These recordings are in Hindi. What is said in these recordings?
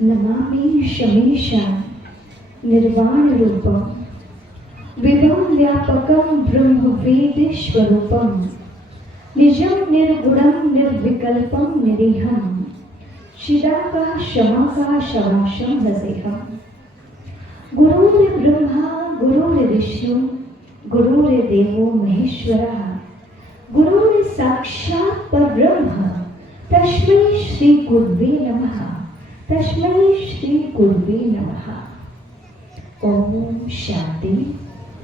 नमामि शमीशा निर्वाण रूपम विभम व्यापकम ब्रह्म वेद स्वरूपम निजम निर्गुणम निर्विकल्पम निरीहम शिदाका शमाका शवाशम रसेहम। गुरुर्ब्रह्मा गुरुर्विष्णु गुरुर्देवो महेश्वरः गुरुर्साक्षात् परब्रह्म तस्मै श्री गुरुवे नमः। तस्मै श्री गुरुवे नमः। ओम शांति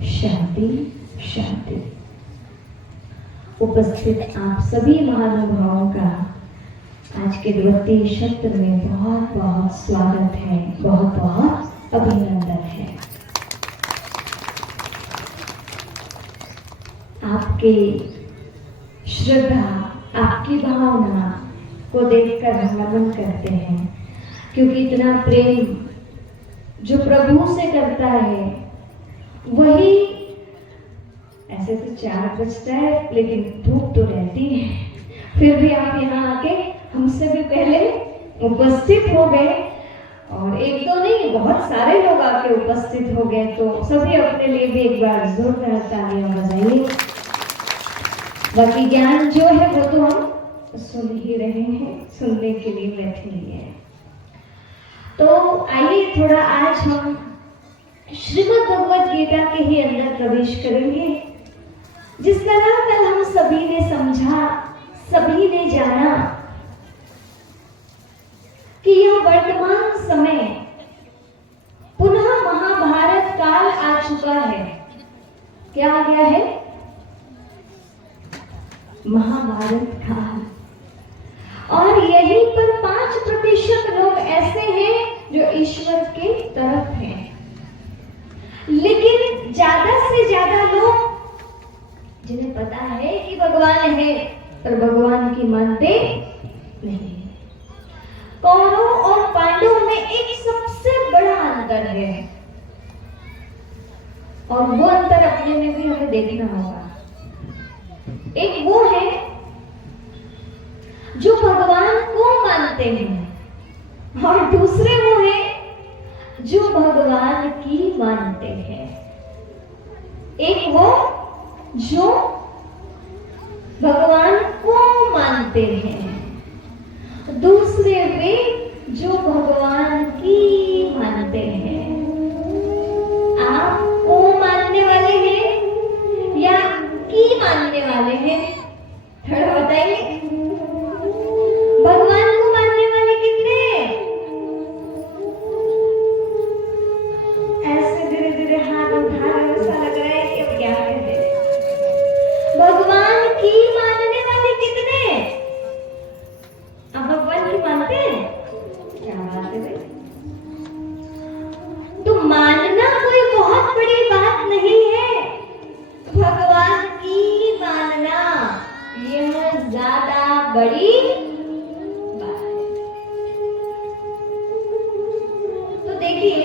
शांति शांति। उपस्थित आप सभी महानुभावों का आज के द्वितीय सत्र में बहुत बहुत स्वागत है, बहुत बहुत अभिनंदन है। आपके श्रद्धा, आपकी भावना को देखकर हम नमन करते हैं, क्योंकि इतना प्रेम जो प्रभु से करता है वही, ऐसे तो 4 बजता है लेकिन धूप तो रहती है, फिर भी आप यहाँ आके हमसे भी पहले उपस्थित हो गए। और एक दो नहीं, बहुत सारे लोग आके उपस्थित हो गए, तो सभी अपने लिए भी एक बार जोरदार तालियां बजाइए। बाकी ज्ञान जो है वो तो हम सुन ही रहे हैं, सुनने के लिए बैठे ही हैं। तो आइए थोड़ा आज हम श्रीमद् भगवद गीता के ही अंदर प्रवेश करेंगे। जिस तरह कल हम सभी ने समझा, सभी ने जाना कि यह वर्तमान समय पुनः महाभारत काल आ चुका है। क्या आ गया है? महाभारत काल। और यहीं पर 5% लोग ऐसे हैं जो ईश्वर के तरफ हैं, लेकिन ज्यादा से ज्यादा लोग जिन्हें पता है कि भगवान है पर भगवान की मानते नहीं। कौरवों और पांडवों में एक सबसे बड़ा अंतर है, और वो अंतर अपने में भी हमें देखना होगा। एक वो है जो भगवान को मानते हैं, और दूसरे वो है जो भगवान की मानते हैं। एक वो जो भगवान को मानते हैं, दूसरे वे जो भगवान की मानते हैं। आप को मानने वाले हैं या की मानने वाले हैं? थोड़ा बताइए। भगवान को मानने वाले कितने हैं? ऐसे धीरे धीरे हाथ उठा रहे, ऐसा लग रहा है कि अब क्या कहते हैं। भगवान की मानने वाले कितने हैं? आप भगवान की मानते हैं? क्या बात है भाई। तो मानना कोई बहुत बड़ी बात नहीं है, भगवान की मानना यह ज्यादा बड़ी बात है। तो देखिए,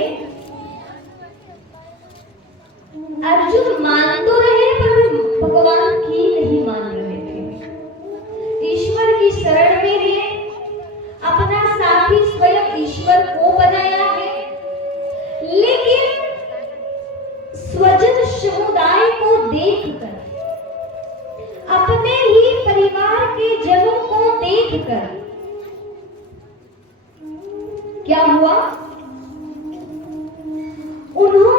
अर्जुन मान तो रहे पर भगवान की नहीं मान रहे थे। ईश्वर की शरण में है, अपना साथी स्वयं ईश्वर को बनाया है, लेकिन स्वजन समुदाय को देखकर, अपने ही परिवार के जनों को देखकर क्या हुआ? उन्होंने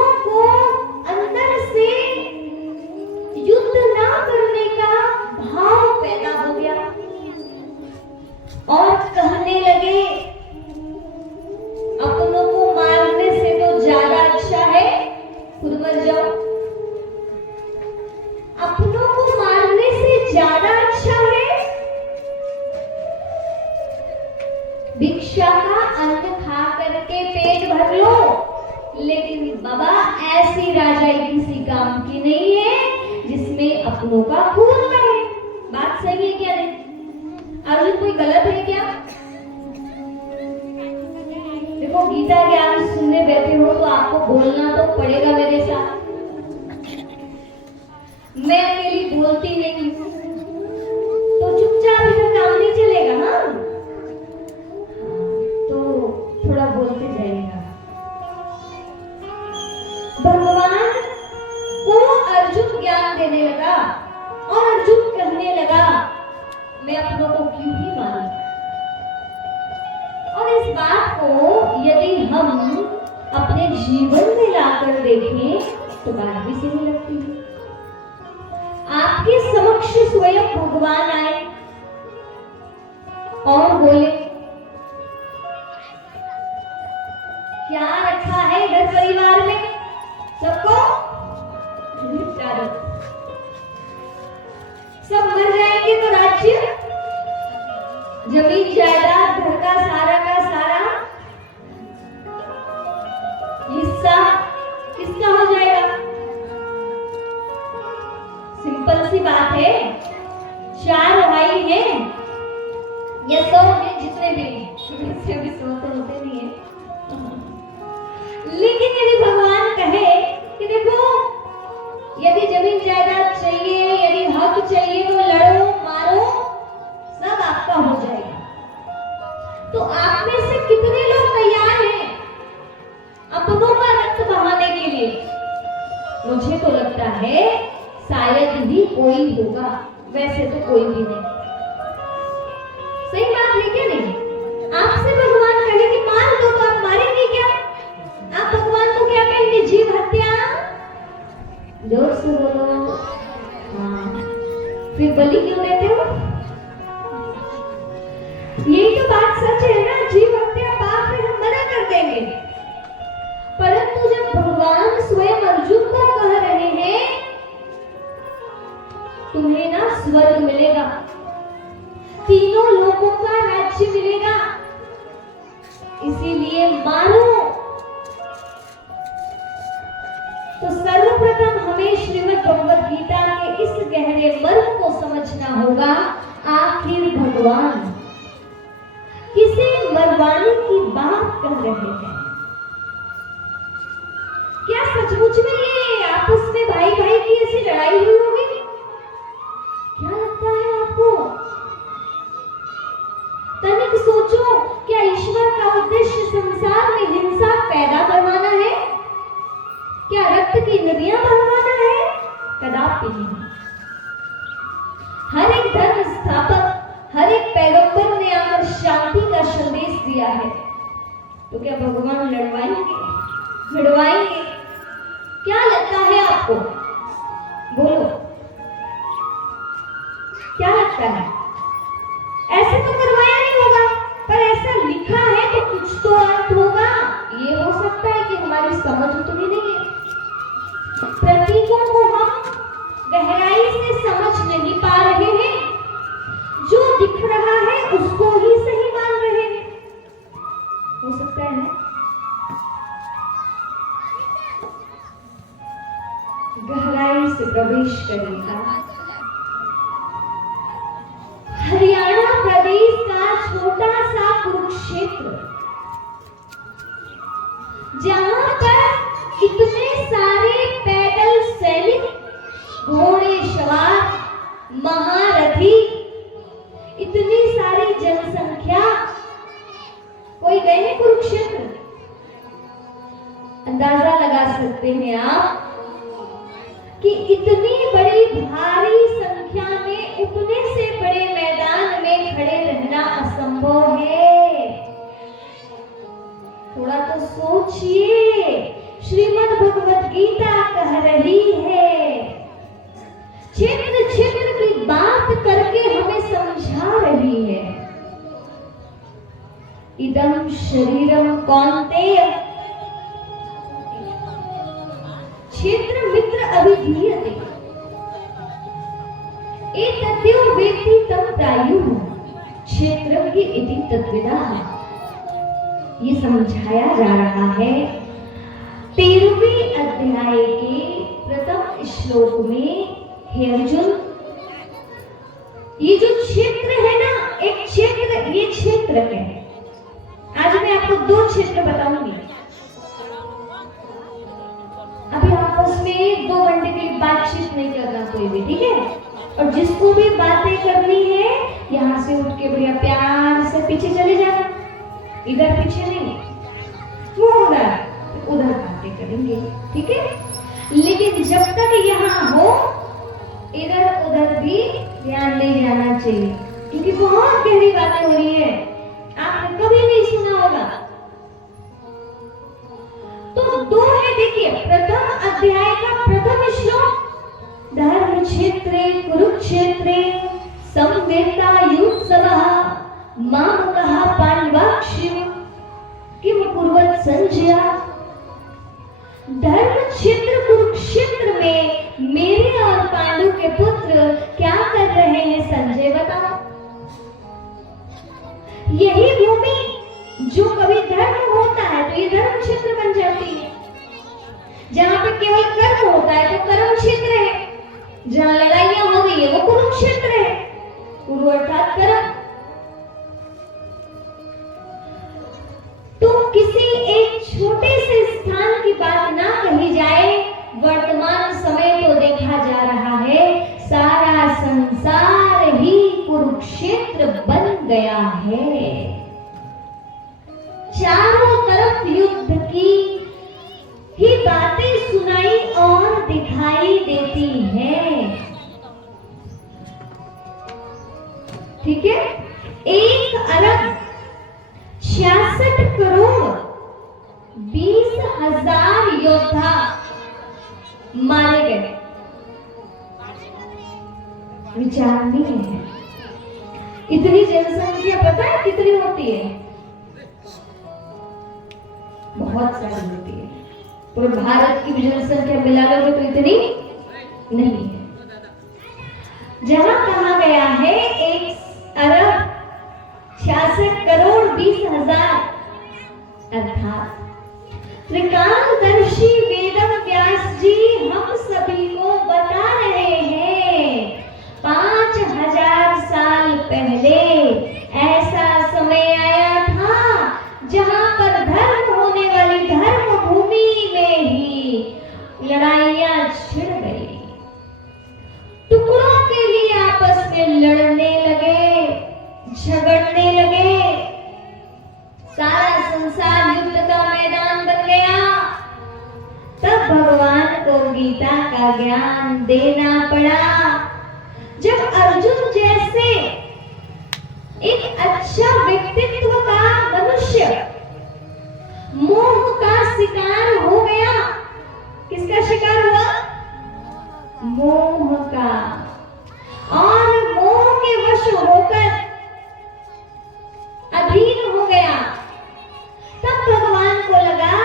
अंदर से युद्ध ना करने का भाव पैदा हो गया और कहने लगे, अपनों को मारने से तो ज्यादा अच्छा है खुद मर जाओ। अपनों को मारने से ज्यादा अच्छा है भिक्षा का अन्न खा करके पेट भर लो। लेकिन बाबा, ऐसी राजाई किसी काम की नहीं है जिसमें अपनों का खून बहे। बात सही है क्या? नहीं? अर्जुन कोई गलत है क्या? देखो, गीता ज्ञान सुनने बैठे हो तो आपको बोलना तो पड़ेगा मेरे साथ। मैं अकेली बोलती नहीं, तो चुपचाप इधर काम नहीं चलेगा। हाँ, तो थोड़ा बोल इस बात को यदि हम अपने जीवन में लाकर देखें तो बात भी सही लगती है। आपके समक्ष स्वयं भगवान आए और बोले, क्या रखा है घर परिवार में सबको? सब मर जाएंगे तो राज्य, जमीन जायदाद, घर का सारा हिस्सा किसका हो जाएगा? सिंपल सी बात है, 4 भाई हैं या 100 हैं, जितने भी हैं, इससे भी 100 तो होते नहीं है। लेकिन यदि भगवान कहे कि देखो, यदि जमीन जायदाद चाहिए, यदि हक चाहिए तो लड़ो मारो, सब आपका हो जाएगा, तो आप में से कितने लोग तैयार हैं अपनों का रक्त बहाने के लिए? मुझे तो लगता है शायद ही कोई होगा, वैसे तो कोई भी नहीं। सही बात है क्या नहीं? आपसे भगवान कहे कि मार दो तो आप मारेंगे क्या? आप भगवान को क्या कहेंगे? जीव हत्या? जोर से बोलो। हाँ, फिर बलि क्यों देते हो? यही तो बात सच है ना, जीव हत्या पाप है, हम मना कर देंगे। परंतु जब भगवान स्वयं अर्जुन को कह रहे हैं, तुम्हें ना स्वर्ग मिलेगा, तीनों लोगों का राज्य मिलेगा, इसीलिए मानो, तो सर्वप्रथम हमें श्रीमद् भगवद गीता के इस गहरे मर्म को समझना होगा। आखिर भगवान किसे मरवाने की बात कर रहे हैं? क्या सचमुच में ये आपस में भाई भाई की ऐसी लड़ाई हुई होगी? क्या लगता है आपको? तनिक सोचो, क्या ईश्वर का उद्देश्य संसार में हिंसा पैदा करवाना है? क्या रक्त की नदियां बहवाना है? कदापि नहीं। हर एक धर्म स्थापक, हर एक पैगंबर ने आकर शांति का संदेश दिया है, तो क्या भगवान लड़वाएंगे, भिड़वाएंगे? क्या लगता है आपको? बोलो, क्या लगता है? ऐसे तो करवाया नहीं होगा, पर ऐसा लिखा है तो कुछ तो अर्थ होगा। ये हो सकता है कि हमारी समझ उतनी नहीं है, प्रतीकों को हम गहराई से समझ नहीं पा रहे हैं, जो दिख रहा है उसको ही सही मान रहे हैं। हो सकता है ना? गहराई से प्रवेश करेगा। हरियाणा प्रदेश का छोटा सा कुरुक्षेत्र, जहां पर इतने सारे पैदल सैनिक, घोड़े सवार, महारथी, इतनी सारी जनसंख्या, कोई गए हैं कुरुक्षेत्र? अंदाजा लगा सकते हैं आप कि इतनी बड़ी भारी संख्या में उतने से बड़े मैदान में खड़े रहना असंभव है। थोड़ा तो सोचिए, श्रीमद् भगवद गीता कह रही है, क्षेत्र क्षेत्र की बात करके हमें समझा रही है। इदं शरीरम कौन्तेय क्षेत्र मित्र अभिधीयते, एतद्यो वेत्ति तं प्रायुः क्षेत्रं हि इति तद्विदः। ये समझाया जा रहा है 13वें अध्याय के प्रथम श्लोक में। हे अर्जुन, ये जो क्षेत्र है ना, एक क्षेत्र, ये क्षेत्र है। आज मैं आपको 2 क्षेत्र बताऊंगी। अभी आपस में 2 घंटे के लिए बातचीत नहीं करना कोई भी, ठीक है? और जिसको भी बातें करनी है, यहाँ से उठ के बढ़िया प्यार से पीछे चले जाना, इधर पीछे नहीं, वो उधर बातें करेंगे, ठीक है? लेकिन जब तक यहाँ हो, इधर उधर भी ध्यान नहीं जाना चाहिए, क्योंकि बहुत गहरी बातें हो रही है। आपने कभी नहीं सुना होगा देखिए प्रथम अध्याय का प्रथम श्लोक, धर्म क्षेत्रे कुरुक्षेत्रे संवेतायुत्सवः मामकः पाण्डवाक्षिम किम कुर्वत् संजय। धर्म क्षेत्र कुरुक्षेत्र में मेरे और पांडु के पुत्र क्या कर रहे हैं संजय, बताओ। यही भूमि जो कभी धर्म होता है तो ये धर्म क्षेत्र बन जाती है। जहां पे केवल कर्म होता है तो कर्म क्षेत्र है, जहां लड़ाइयां हो रही है वो कुरुक्षेत्र है। कुरु अर्थात कर्म। तो किसी एक छोटे से स्थान की बात ना कही जाए, वर्तमान समय तो देखा जा रहा है सारा संसार ही कुरुक्षेत्र बन गया है। चारों तरफ युद्ध की ही बातें सुनाई और दिखाई देती हैं। ठीक है, 1 अरब 66 करोड़ 20,000 योद्धा मारे गए। विचारणीय है। इतनी जनसंख्या पता है कितनी होती है? बहुत सारी होती है। पूरे भारत की जनसंख्या मिला लोगे तो इतनी नहीं है। जहां कहा गया है 1 अरब 66 करोड़ 20,000 अर्थात त्रिकालदर्शी वेदम व्यास जी हम सभी को बता रहे हैं 5,000 साल पहले ऐसा समय आया था जहां पर धर्म होने वाली धर्म भूमि में ही लड़ाइयां छिड़ गई। टुकड़ों के लिए आपस में लड़ने लगे, झगड़ने लगे, सारा संसार युद्ध का मैदान बन गया। तब भगवान को गीता का ज्ञान देना पड़ा। जब अर्जुन जैसे एक अच्छा व्यक्तित्व का मनुष्य मोह का शिकार हो गया। किसका शिकार हुआ? मोह का। और मोह के वश होकर अधीन हो गया। तब भगवान को लगा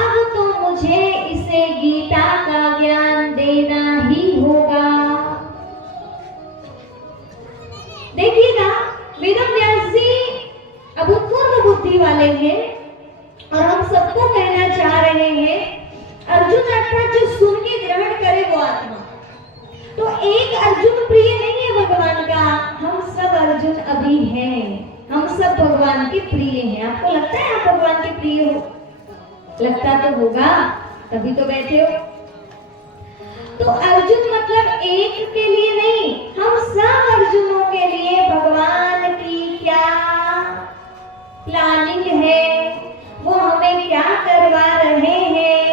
अब तो मुझे इसे गीता का ज्ञान देना ही होगा। देखिएगा वेदम व्यास जी अभूतपूर्व बुद्धि वाले हैं और हम सबको कहना चाह रहे हैं अर्जुन अर्थात जो सुन के ग्रहण करे वो आत्मा। तो एक अर्जुन प्रिय नहीं है भगवान का, हम सब अर्जुन अभी हैं। हम सब भगवान के प्रिय हैं। आपको लगता है आप भगवान के प्रिय हो? लगता तो होगा, तभी तो बैठे हो। तो अर्जुन मतलब एक के लिए नहीं, हम सब अर्जुनों के लिए भगवान की क्या प्लानिंग है, वो हमें क्या करवा रहे हैं,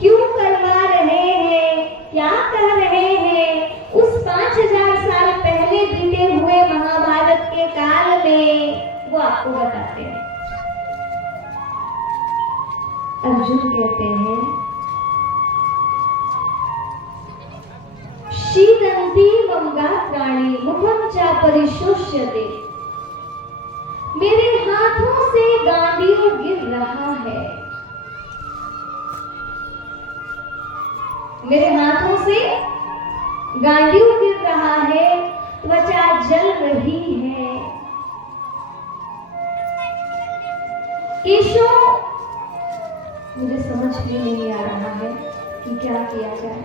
क्यों करवा रहे हैं, क्या कर रहे हैं, उस 5,000 साल पहले बीते हुए महाभारत के काल में वो आपको बताते हैं। अर्जुन कहते हैं शीतंती ममगात्राणि मुखं च परिशोष्यते। मेरे हाथों से गांडीव गिर रहा है। मेरे हाथों से गांडीव गिर रहा है, त्वचा जल रही है। केशों मुझे समझ भी नहीं आ रहा है कि क्या किया जाए।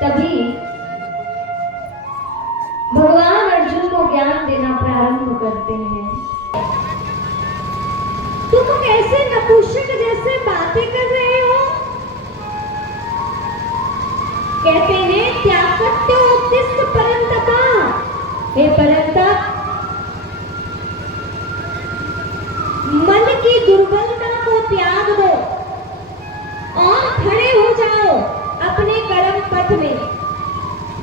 तभी भगवान अर्जुन को ज्ञान देना प्रारंभ करते हैं। तुम कैसे नपुंसक जैसे बातें कर रहे हो? कहते हैं त्यागत्यो उत्तिष्ठ परंतपा। हे परंतप, मन की दुर्बलता को त्याग दो और खड़े हो जाओ अपने कर्म पथ में।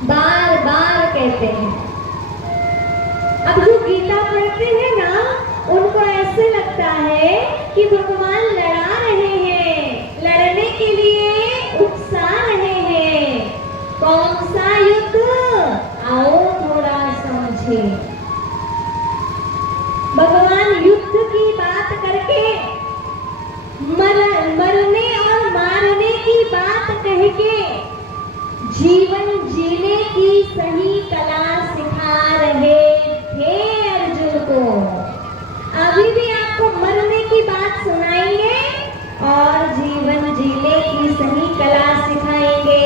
बार बार कहते हैं। अब जो गीता पढ़ते हैं ना उनको ऐसे लगता है कि भगवान लड़ा रहे हैं, लड़ने के लिए उकसा रहे हैं। कौन सा युद्ध? आओ थोड़ा समझे। भगवान युद्ध की बात करके मरने और मारने की बात कह के जीवन जीने की सही कला सिखा रहे थे अर्जुन को। अभी भी आपको मरने की बात सुनाएंगे और जीवन जीने की सही कला सिखाएंगे।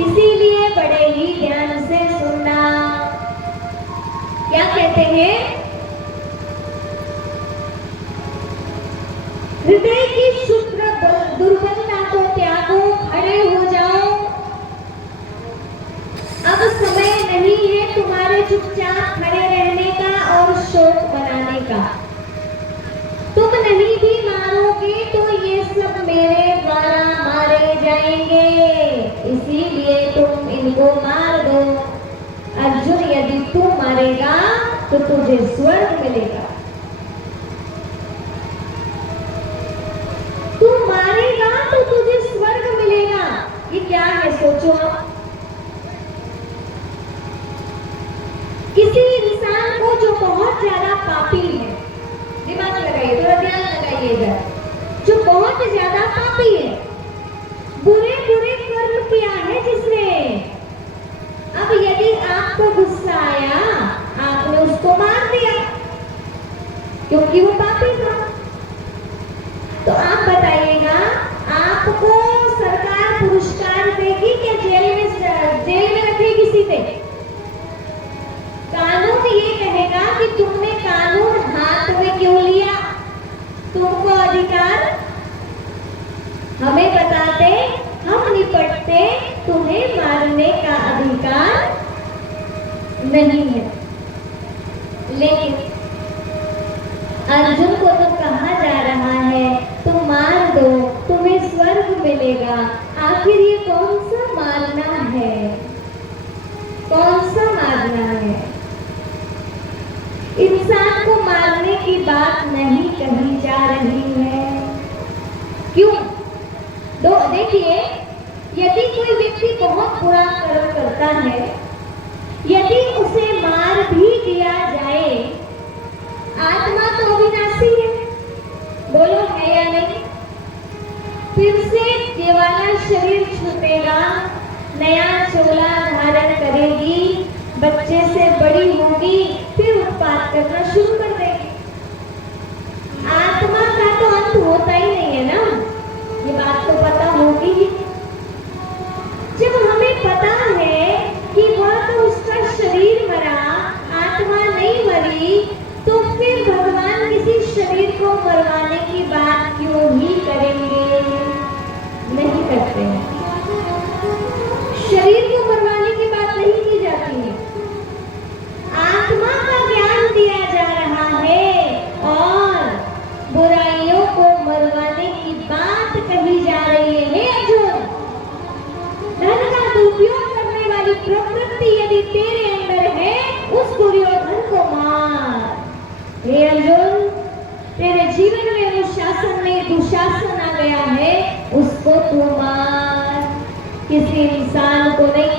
इसीलिए बड़े ही ध्यान से सुनना। क्या कहते हैं? हृदय की शुक्र दुर्बलता को त्यागो, खड़े हो जाओ। अब समय नहीं है तुम्हारे चुपचाप खड़े रहने का और शोक मनाने का। तुम नहीं भी मारोगे तो ये सब मेरे द्वारा मारे जाएंगे, इसीलिए तुम इनको मार दो। अर्जुन, यदि तू मारेगा तो तुझे स्वर्ग मिलेगा, तू मारेगा तो तुझे स्वर्ग मिलेगा। ये क्या है सोचो आप। किसी इंसान को जो बहुत ज्यादा पापी है, दिमाग लगाइए, थोड़ा ध्यान लगाइएगा, जो बहुत ज्यादा पापी है, बुरे बुरे कर्म किया है जिसने, अब यदि आपको गुस्सा आया, आपने उसको मार दिया क्योंकि वो पापी था, तो आप बताइएगा आपको सरकार पुरस्कार देगी क्या जेल में रखेगी सीधे? कानून ये कहेगा कि तुमने कानून हाथ में क्यों लिया, तुमको अधिकार हमें बताते, हम निपटते, तुम्हें मारने का अधिकार नहीं है। लेकिन अर्जुन को तो कहा जा रहा है तुम मार दो, तुम्हें स्वर्ग मिलेगा। आखिर ये कौन सा मारना है? कौन सा मारना है? इंसान को मारने की बात नहीं कही जा रही है। क्यों? देखिए, यदि कोई व्यक्ति बहुत बुरा कर्म करता है, यदि उसे मार भी दिया जाए, आत्मा तो अविनाशी है, बोलो है या नहीं? फिर से ये वाला शरीर छूटेगा, नया चोला धारण करेगी, बच्चे से बड़ी होगी, फिर उत्पात करना शुरू कर देगी। आत्मा का तो अंत होता ही नहीं है ना, ये बात तो पता होगी ही। जब हमें पता है कि वह तो उसका शरीर मरा, आत्मा नहीं मरी, तो फिर भगवान किसी शरीर को मरवाने की बात क्यों ही करेंगे? नहीं करते हैं। शरीर को मरवाने की बात नहीं की जाती है, आत्मा का ज्ञान दिया जा रहा है और बुराइयों को मरवाने की बात कही जा रही है। अर्जुन, धन का दुरुपयोग करने वाली प्रवृत्ति यदि तेरे अंदर है, उस दुर्योधन को मार। हे अर्जुन, तेरे जीवन में अनुशासन में दुशासन आ गया है, उसको तू मार। किसी इंसान को नहीं,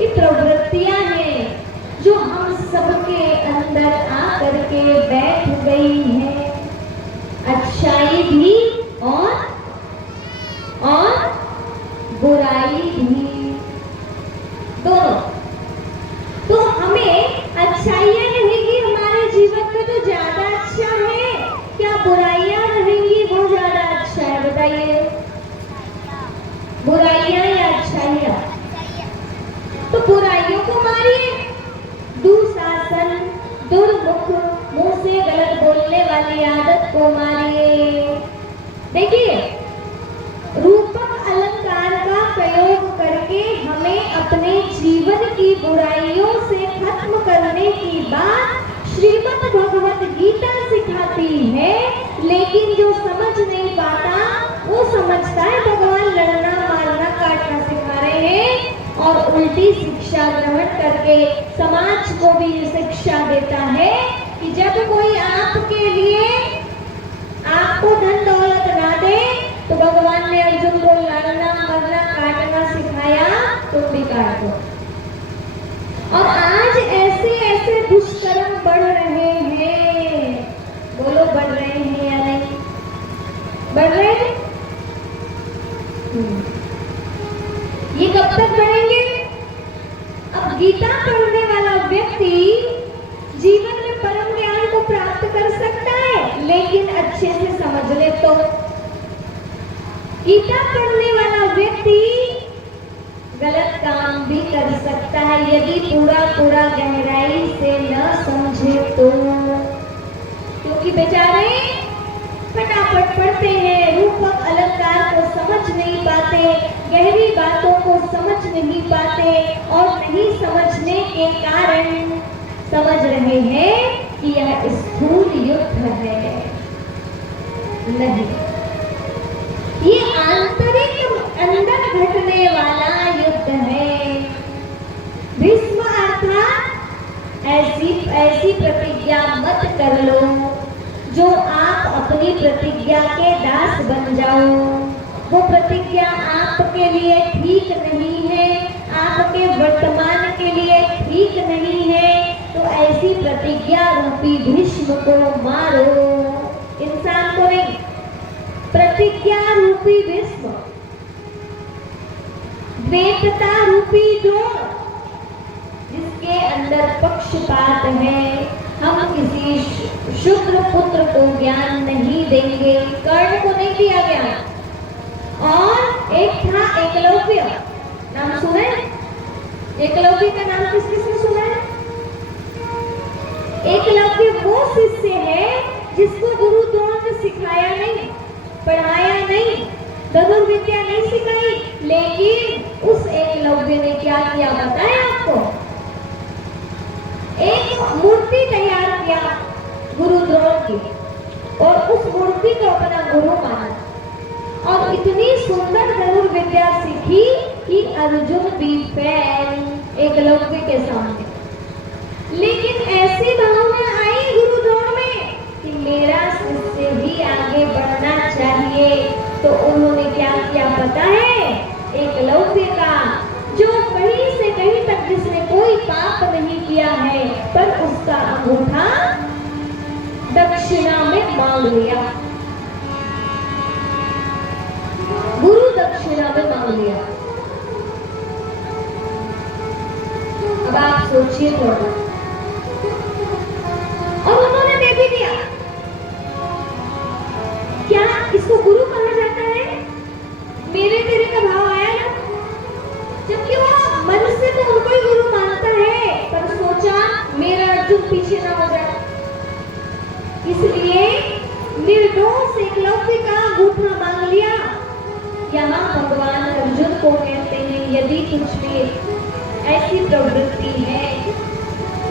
ये प्रवृत्तियां हैं जो हम सबके अंदर आकर के बैठ गई है, अच्छाई भी और बुराई भी, दोनों। तो हमें अच्छाइयां रहेगी हमारे जीवन में तो ज्यादा अच्छा है, क्या बुराइयां रहेंगी वो ज्यादा अच्छा है? बताइए, बुराइयां या अच्छाइयां? तो बुराइयों को मारिए, दुशासन, दुर्मुख, मुंह से गलत बोलने वाली आदत को मारिए। देखिए, रूपक अलंकार का प्रयोग करके हमें अपने जीवन की बुराइयों से खत्म करने की बात श्रीमद् भगवत गीता सिखाती है। लेकिन जो समझ नहीं पाता वो समझता है भगवान लड़ना मारना काटना सिखा रहे हैं और उल्टी शिक्षा ग्रहण करके समाज को भी शिक्षा देता है कि जब कोई आपके लिए आपको धन दौलत ना दे तो भगवान ने अर्जुन को लड़ना मरना काटना सिखाया, तुम भी काटो। और आज ऐसे ऐसे दुष्कर्म बढ़ रहे हैं, बोलो बढ़ रहे हैं या नहीं बढ़ रहे हैं? ये कब तक बढ़ेंगे? अब गीता पढ़ने वाला व्यक्ति जीवन में परम ज्ञान को प्राप्त कर सकता है, लेकिन अच्छे से समझ ले तो। गीता पढ़ने वाला व्यक्ति गलत काम भी कर सकता है यदि पूरा पूरा गहराई से न समझे तो। क्योंकि बेचारे फटाफट पढ़ते हैं, रूपक अलंकार को समझ नहीं पाते, गहरी बातों को समझ नहीं पाते, और नहीं समझने के कारण समझ रहे हैं कि यह स्थूल युद्ध है। नहीं, ये आंतरिक अंदर घटने वाला युद्ध है। भीष्म अर्थात ऐसी प्रतिज्ञा मत कर लो जो आप अपनी प्रतिज्ञा के दास बन जाओ। वो प्रतिज्ञा आपके लिए ठीक नहीं है, आपके वर्तमान के लिए ठीक नहीं है, तो ऐसी प्रतिज्ञा रूपी भीष्म को मारो। इंसान को नहीं, प्रतिज्ञा रूपी भीष्म, द्वैतता रूपी डोर, जिसके अंदर पक्षपात है। हम किसी शुक्र पुत्र को ज्ञान नहीं देंगे, कर्ण को नहीं दिया ज्ञान। और एक था एकलव्य, नाम सुना है? एकलव्य का नाम किस किसने सुना है? एकलव्य वो शिष्य है जिसको गुरु द्रोण ने सिखाया नहीं, पढ़ाया नहीं, धनुर्विद्या नहीं सिखाई, लेकिन उस एकलव्य ने क्या किया बताया आपको? एक मूर्ति तैयार किया गुरु द्रोण की, और उस मूर्ति को अपना गुरु माना, और इतनी सुंदर धनुर्विद्या सीखी कि अर्जुन भी फैल एकलव्य के सामने। लेकिन ऐसी भावना आई गुरु द्रोण में कि मेरा शिष्य भी आगे बढ़ना चाहिए, तो उन्होंने क्या किया पता है? एकलव्य का, जो कहीं से कहीं तक जिसने कोई पाप नहीं किया है, पर उसका अंगूठा दक्षिणा में मांग लिया, गुरु दक्षिणा में मांग लिया। अब आप सोचिए थोड़ा, और उन्होंने दे भी दिया। क्या इसको गुरु कहा जाता है? मेरे तेरे का भाव आया ना, जबकि वो मन से तो उनको ही गुरु मानता है, पर सोचा मेरा अर्जुन पीछे ना हो जाए, इसलिए निर्दोष एकलव्य का अंगूठा मांग लिया। यहाँ भगवान अर्जुन को कहते हैं, यदि कुछ भी ऐसी प्रवृत्ति है,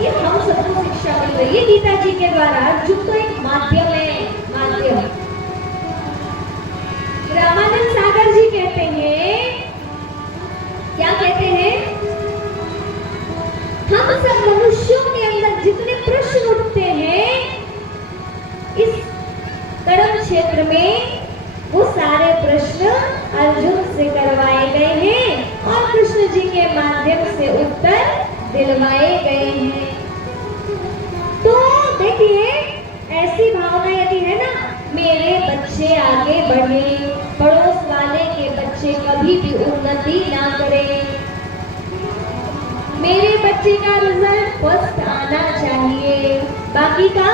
ये हम सबको शिक्षा मिल रही है गीता जी के द्वारा। अर्जुन तो एक माध्यम है, माध्यम। रामानंद सागर जी कहते हैं, क्या कहते हैं? हम सब मनुष्यों के अंदर जितने प्रश्न उठते हैं इस कर्म क्षेत्र में, वो सारे प्रश्न अर्जुन से करवाए गए हैं और कृष्ण जी के माध्यम से उत्तर दिलवाए गए हैं। तो देखिए, ऐसी भावना यदि है ना, मेरे बच्चे आगे बढ़े, पड़ोस वाले के बच्चे कभी भी उन्नति ना करें, मेरे बच्चे का रिजल्ट फर्स्ट आना चाहिए, बाकी का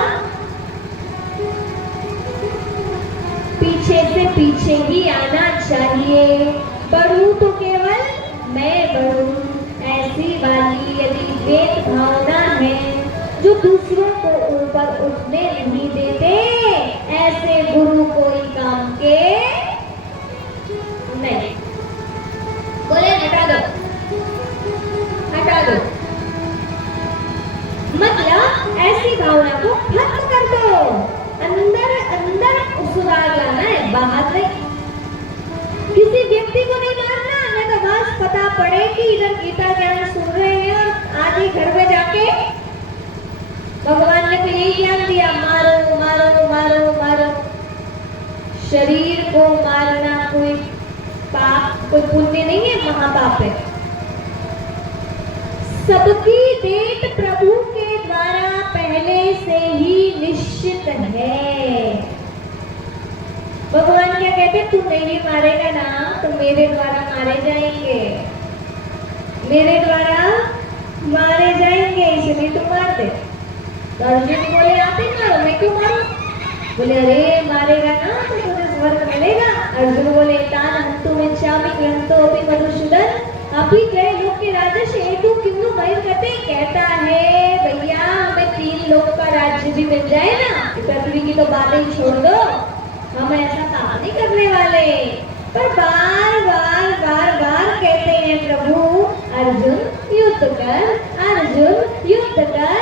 पीछे से पीछे ही आना चाहिए, बढ़ूं तो केवल मैं बढ़ूं, ऐसी वाली यदि वेद भावना है जो दूसरों को ऊपर उठने नहीं देते, ऐसे गुरु कोई काम के नहीं। बोले हटा दो, हटा दो, मतलब ऐसी भावना को खत्म कर दो। अंदर अंदर सुधार लाना है, बाहर नहीं। किसी व्यक्ति को नहीं मारना, नहीं तो बस पता पड़े कि इधर गीता ज्ञान सुन रहे हैं और आज ही घर में जाके भगवान ने तो यही किया शरीर को मारना कोई पाप, कोई पुण्य नहीं है, महापाप है। सबकी डेट प्रभु के द्वारा पहले से ही निश्चित है। भगवान क्या कहते, तू नहीं मारेगा ना तो मेरे द्वारा मारे जाएंगे, मेरे द्वारा मारे जाएंगे, इसलिए तू मार दे। तो अर्जुन बोले आप ही मारो, मैं क्यों मारूं? बोले अरे मारेगा ना तो तुझे स्वर्ग मिलेगा। अर्जुन बोले तान हंतु इच्छामि ग्रंथो अपि मधुसूदन अभी गए लोक के राजा शेतु क्यों भय करते। कहता है भैया हमें 3 लोक का राज्य भी मिल जाए ना, पृथ्वी की तो बातें ही छोड़ दो, हम ऐसा काम नहीं करने वाले। पर बार बार बार बार कहते हैं प्रभु अर्जुन युद्ध कर, अर्जुन युद्ध कर।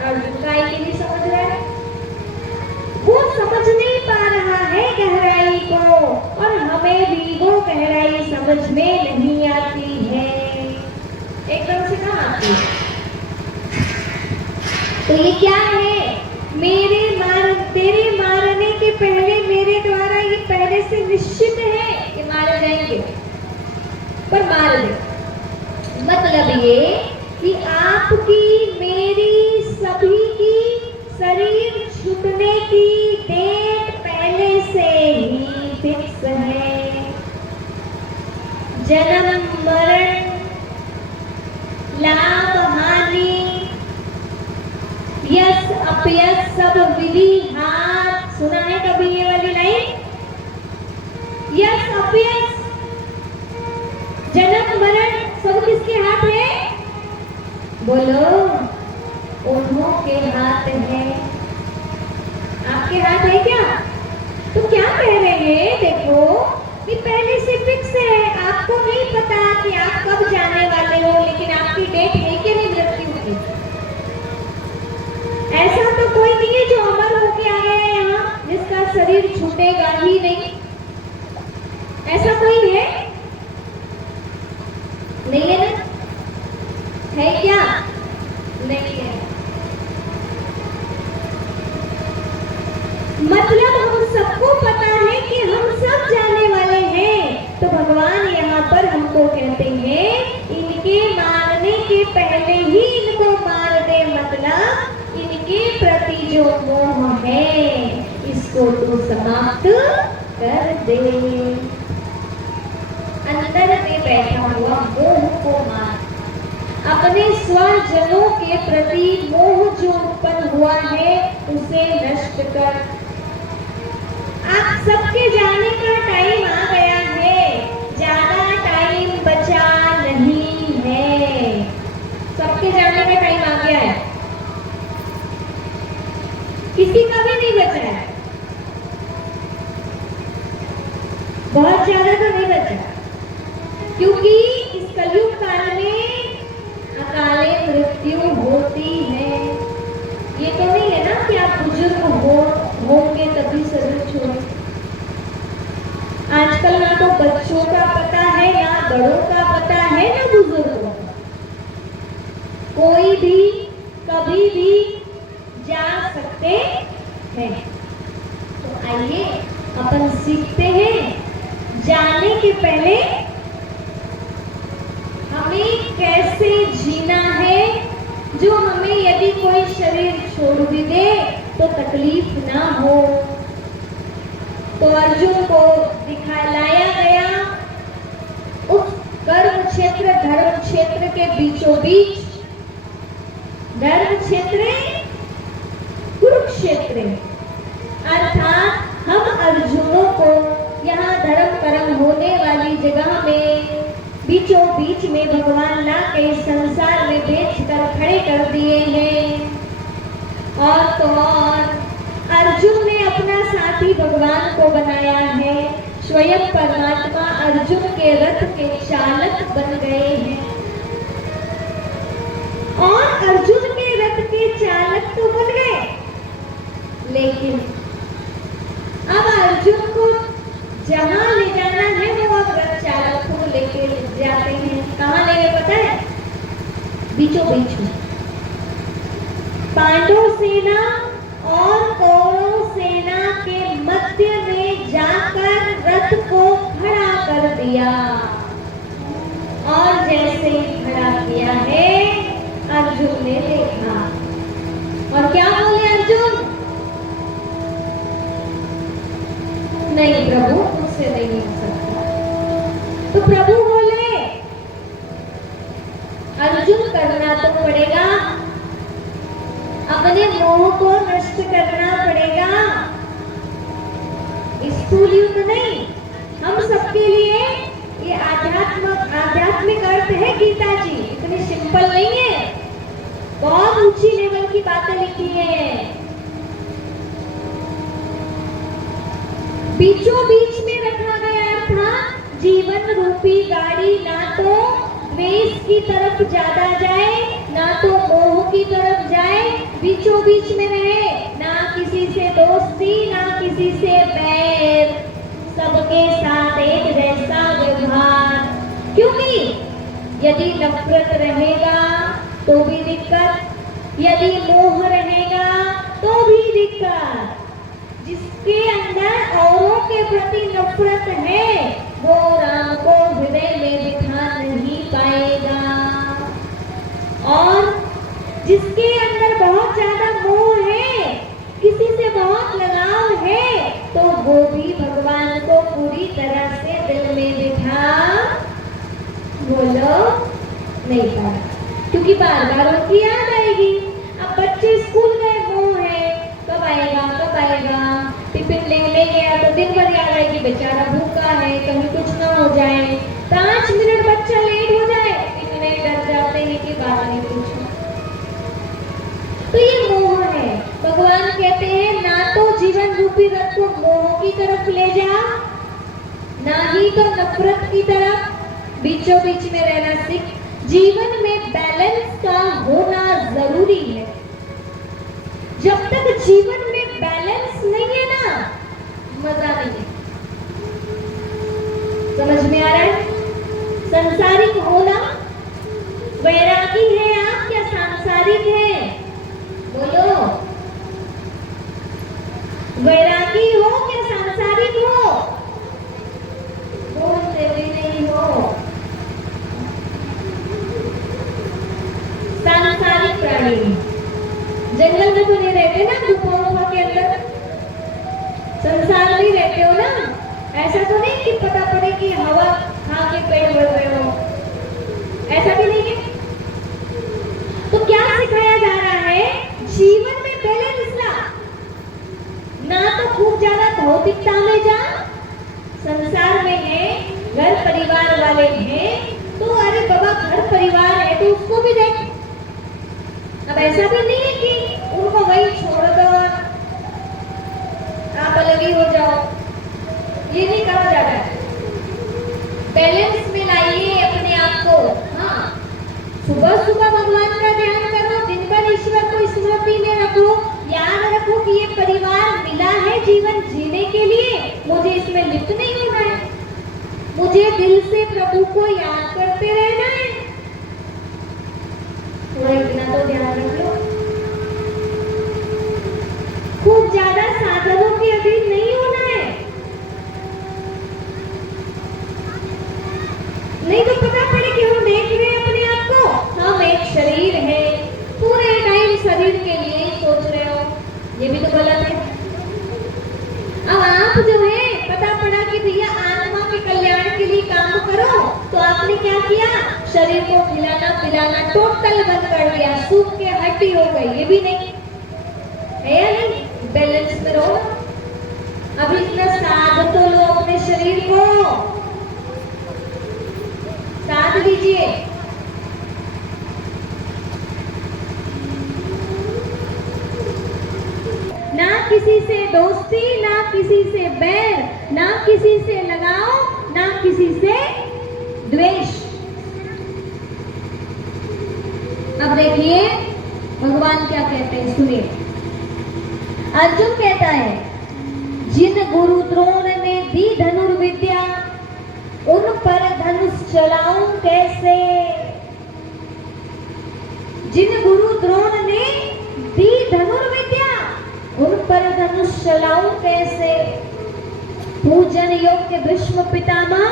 अर्जुन का ही नहीं समझ रहा है, वो समझ नहीं पा रहा है गहराई को, और हमें भी वो गहराई समझ में नहीं आती है, एकदम से कहाँ आती है। तो ये क्या है, तेरे मारने के पहले मेरे द्वारा ये पहले से निश्चित है कि मारे जाएंगे, पर मार दे। मतलब ये कि आपकी मेरी सभी की शरीर छूटने की डेट पहले से ही फिक्स है। जन्म मरण लाभ हानि यस अपयस सब विधि हाथ, सुना है कभी ये वाली लाइन? यस अपयस जन्म मरण सब किसके हाथ है? बोलो उन्हों के हाथ है। आपके हाथ है क्या? तो क्या कह रहे हैं, देखो कि पहले से फिक्स है, आपको नहीं पता कि आप कब जाने वाले हो, लेकिन आपकी डेट है कि नहीं मृत्यु की। ऐसा तो कोई नहीं है जो अमर होके आया है यहाँ, जिसका शरीर छूटेगा ही नहीं। ऐसा कोई है? नहीं है ना? है क्या? नहीं है। मतलब हम सबको पता है कि हम सब जाने वाले हैं। तो भगवान यहाँ पर हमको कहते हैं इनके मारने के पहले ही इनको मार दे, मतलब इनके प्रति जो मोह है इसको तू समाप्त कर दे। अंदर में बैठा हुआ मोह को मार, अपने स्वजनों के प्रति मोह जो उत्पन्न हुआ है उसे नष्ट कर। आप सबके जाने का टाइम आ गया है, ज्यादा टाइम बचा नहीं है। सबके जाने का टाइम आ गया है, किसी का भी नहीं बचा है, बहुत ज्यादा तो नहीं बचा, क्योंकि इस कलयुग काल में अकाले मृत्यु होती है। ये तो नहीं है ना कि आप बुजुर्ग होंगे तभी शरीर छोड़े। आजकल ना तो बच्चों का पता है, ना बड़ों का पता है, ना बुजुर्गों का। कोई भी कभी भी जा सकते हैं। तो आइए अपन सीखते हैं जाने के पहले हमें कैसे जीना है, जो हमें यदि कोई शरीर छोड़ भी दे तो तकलीफ ना हो। तो अर्जुन को दिखाया गया उस कर्म क्षेत्र धर्म क्षेत्र के बीचों बीच, धर्म क्षेत्र कुरुक्षेत्र, अर्थात हम अर्जुनों को यहाँ धर्म कर्म होने वाली जगह में बीचों बीच में भगवान ला के संसार में बेच कर खड़े कर दिए हैं। और तो और अर्जुन ने अपना साथी भगवान को बनाया है, स्वयं परमात्मा अर्जुन के रथ के चालक बन गए हैं। और अर्जुन के रथ के चालक तो बन गए, लेकिन अब अर्जुन को जहां ले जाना है वो अब रथ चालक को लेके जाते हैं। कहाँ ले गए पता है? बीचों बीच में पांडव सेना और कौरव सेना के मध्य में जा कर दिया और जैसे ही खड़ा किया है अर्जुन ने देखा और क्या बोले अर्जुन, नहीं प्रभु मुझसे नहीं हो सकता। तो प्रभु बोले अर्जुन करना तो पड़ेगा, अपने मोह को नष्ट करना पड़ेगा। स्थूल युद्ध नहीं, हम सबके लिए ये आध्यात्मिक अर्थ है। गीता जी इतनी सिंपल नहीं है, बहुत ऊंची लेवल की बातें लिखी है। बीचों बीच में रखा गया था जीवन रूपी गाड़ी, ना तो द्वेष की तरफ ज्यादा जाए ना तो मोह की तरफ जाए, बीचों बीच में रहे, ना किसी से दोस्ती ना किसी से बैर, सबके साथ एक जैसा व्यवहार। क्योंकि यदि नफरत रहेगा तो भी दिक्कत, यदि मोह रहेगा तो भी दिक्कत। जिसके अंदर औरों के प्रति नफरत है वो राम को हृदय में बिठा नहीं पाएगा, और जिसके अंदर बहुत ज्यादा मोह है, किसी से बहुत लगाव है, तो वो भी भगवान को पूरी तरह से दिल में बिठा बोलो नहीं पाएगा, क्योंकि बार बार उनकी याद आएगी। अब बच्चे स्कूल गए, मोह है, कब आएगा कब आएगा, टिफिन ले गया तो दिन भर याद आएगी बेचारा भूखा है, कहीं कुछ ना हो जाए, 5 मिनट बच्चा लेट हो जाए इतने डर जाते हैं कि बात नहीं पूछो। तो ये मोह है। भगवान कहते हैं ना तो जीवन रूपी रथ को मोह की तरफ ले जा, ना ही तो नफरत की तरफ, बीचों बीच में रहना सीख। जीवन में बैलेंस का होना जरूरी है। जब तक जीवन में बैलेंस नहीं है ना, मजा नहीं है। समझ में आ रहा है? संसारिक होना, वैरागी है आप या सांसारिक है? बोलो, वैरागी हो क्या सांसारिक हो? बोलते भी नहीं हो। सांसारिक प्राणी जंगल में तो नहीं रहते ना, गुफा के अंदर, संसार में रहते हो ना। ऐसा तो नहीं कि पता पड़े कि हवा खा के पेट भर रहे हो, ऐसा भी नहीं है। तो क्या सिखाया जा रहा है? जीवन में बैलेंस ला, ना तो खूब ज्यादा भौतिकता में जा। संसार में है, घर परिवार वाले हैं, तो अरे बाबा घर परिवार है तो उसको भी देख। अब ऐसा भी नहीं है कि उनको वही छोड़ दो, आप अलग ही हो जाओ, ये नहीं कहा जा रहा है। बैलेंस में लाइए अपने आप को। हाँ, सुबह सुबह भगवान का ध्यान करो, दिन भर ईश्वर को स्मृति में रखो, याद रखो कि ये परिवार मिला है जीवन जीने के लिए, मुझे इसमें लिप्त नहीं होना है, मुझे दिल से प्रभु को याद करते रहना है। थोड़ा इतना तो ध्यान रख लो। खूब ज्यादा साधनों के अधीन नहीं होना है, नहीं तो पता पड़े कि हम देख रहे हैं अपने आप को, हम एक शरीर है, पूरे टाइम शरीर के लिए ही सोच रहे हो, ये भी तो गलत है। अब आप जो है पता पड़ा कि भैया आत्मा के कल्याण के लिए काम करो, तो आपने क्या किया? शरीर को खिलाना पिलाना टोटल बंद कर दिया, सूख के हड्डी हो गई, ये भी नहीं है या नहीं? बैलेंस में रहो। अभी इतना साध तो लो अपने शरीर को, साध लीजिए। ना किसी से दोस्ती ना किसी से बैर, ना किसी से लगाव ना किसी से द्वेष। अब देखिए भगवान क्या कहते हैं, सुनिए। अर्जुन कहता है, जिन गुरु द्रोण ने दी धनुर्विद्या, उन पर धनुष चलाऊं कैसे? जिन गुरु द्रोण ने दी धनुर्विद्या, उन पर धनुष चलाऊं कैसे? पूजन योग्य भीष्म पितामह,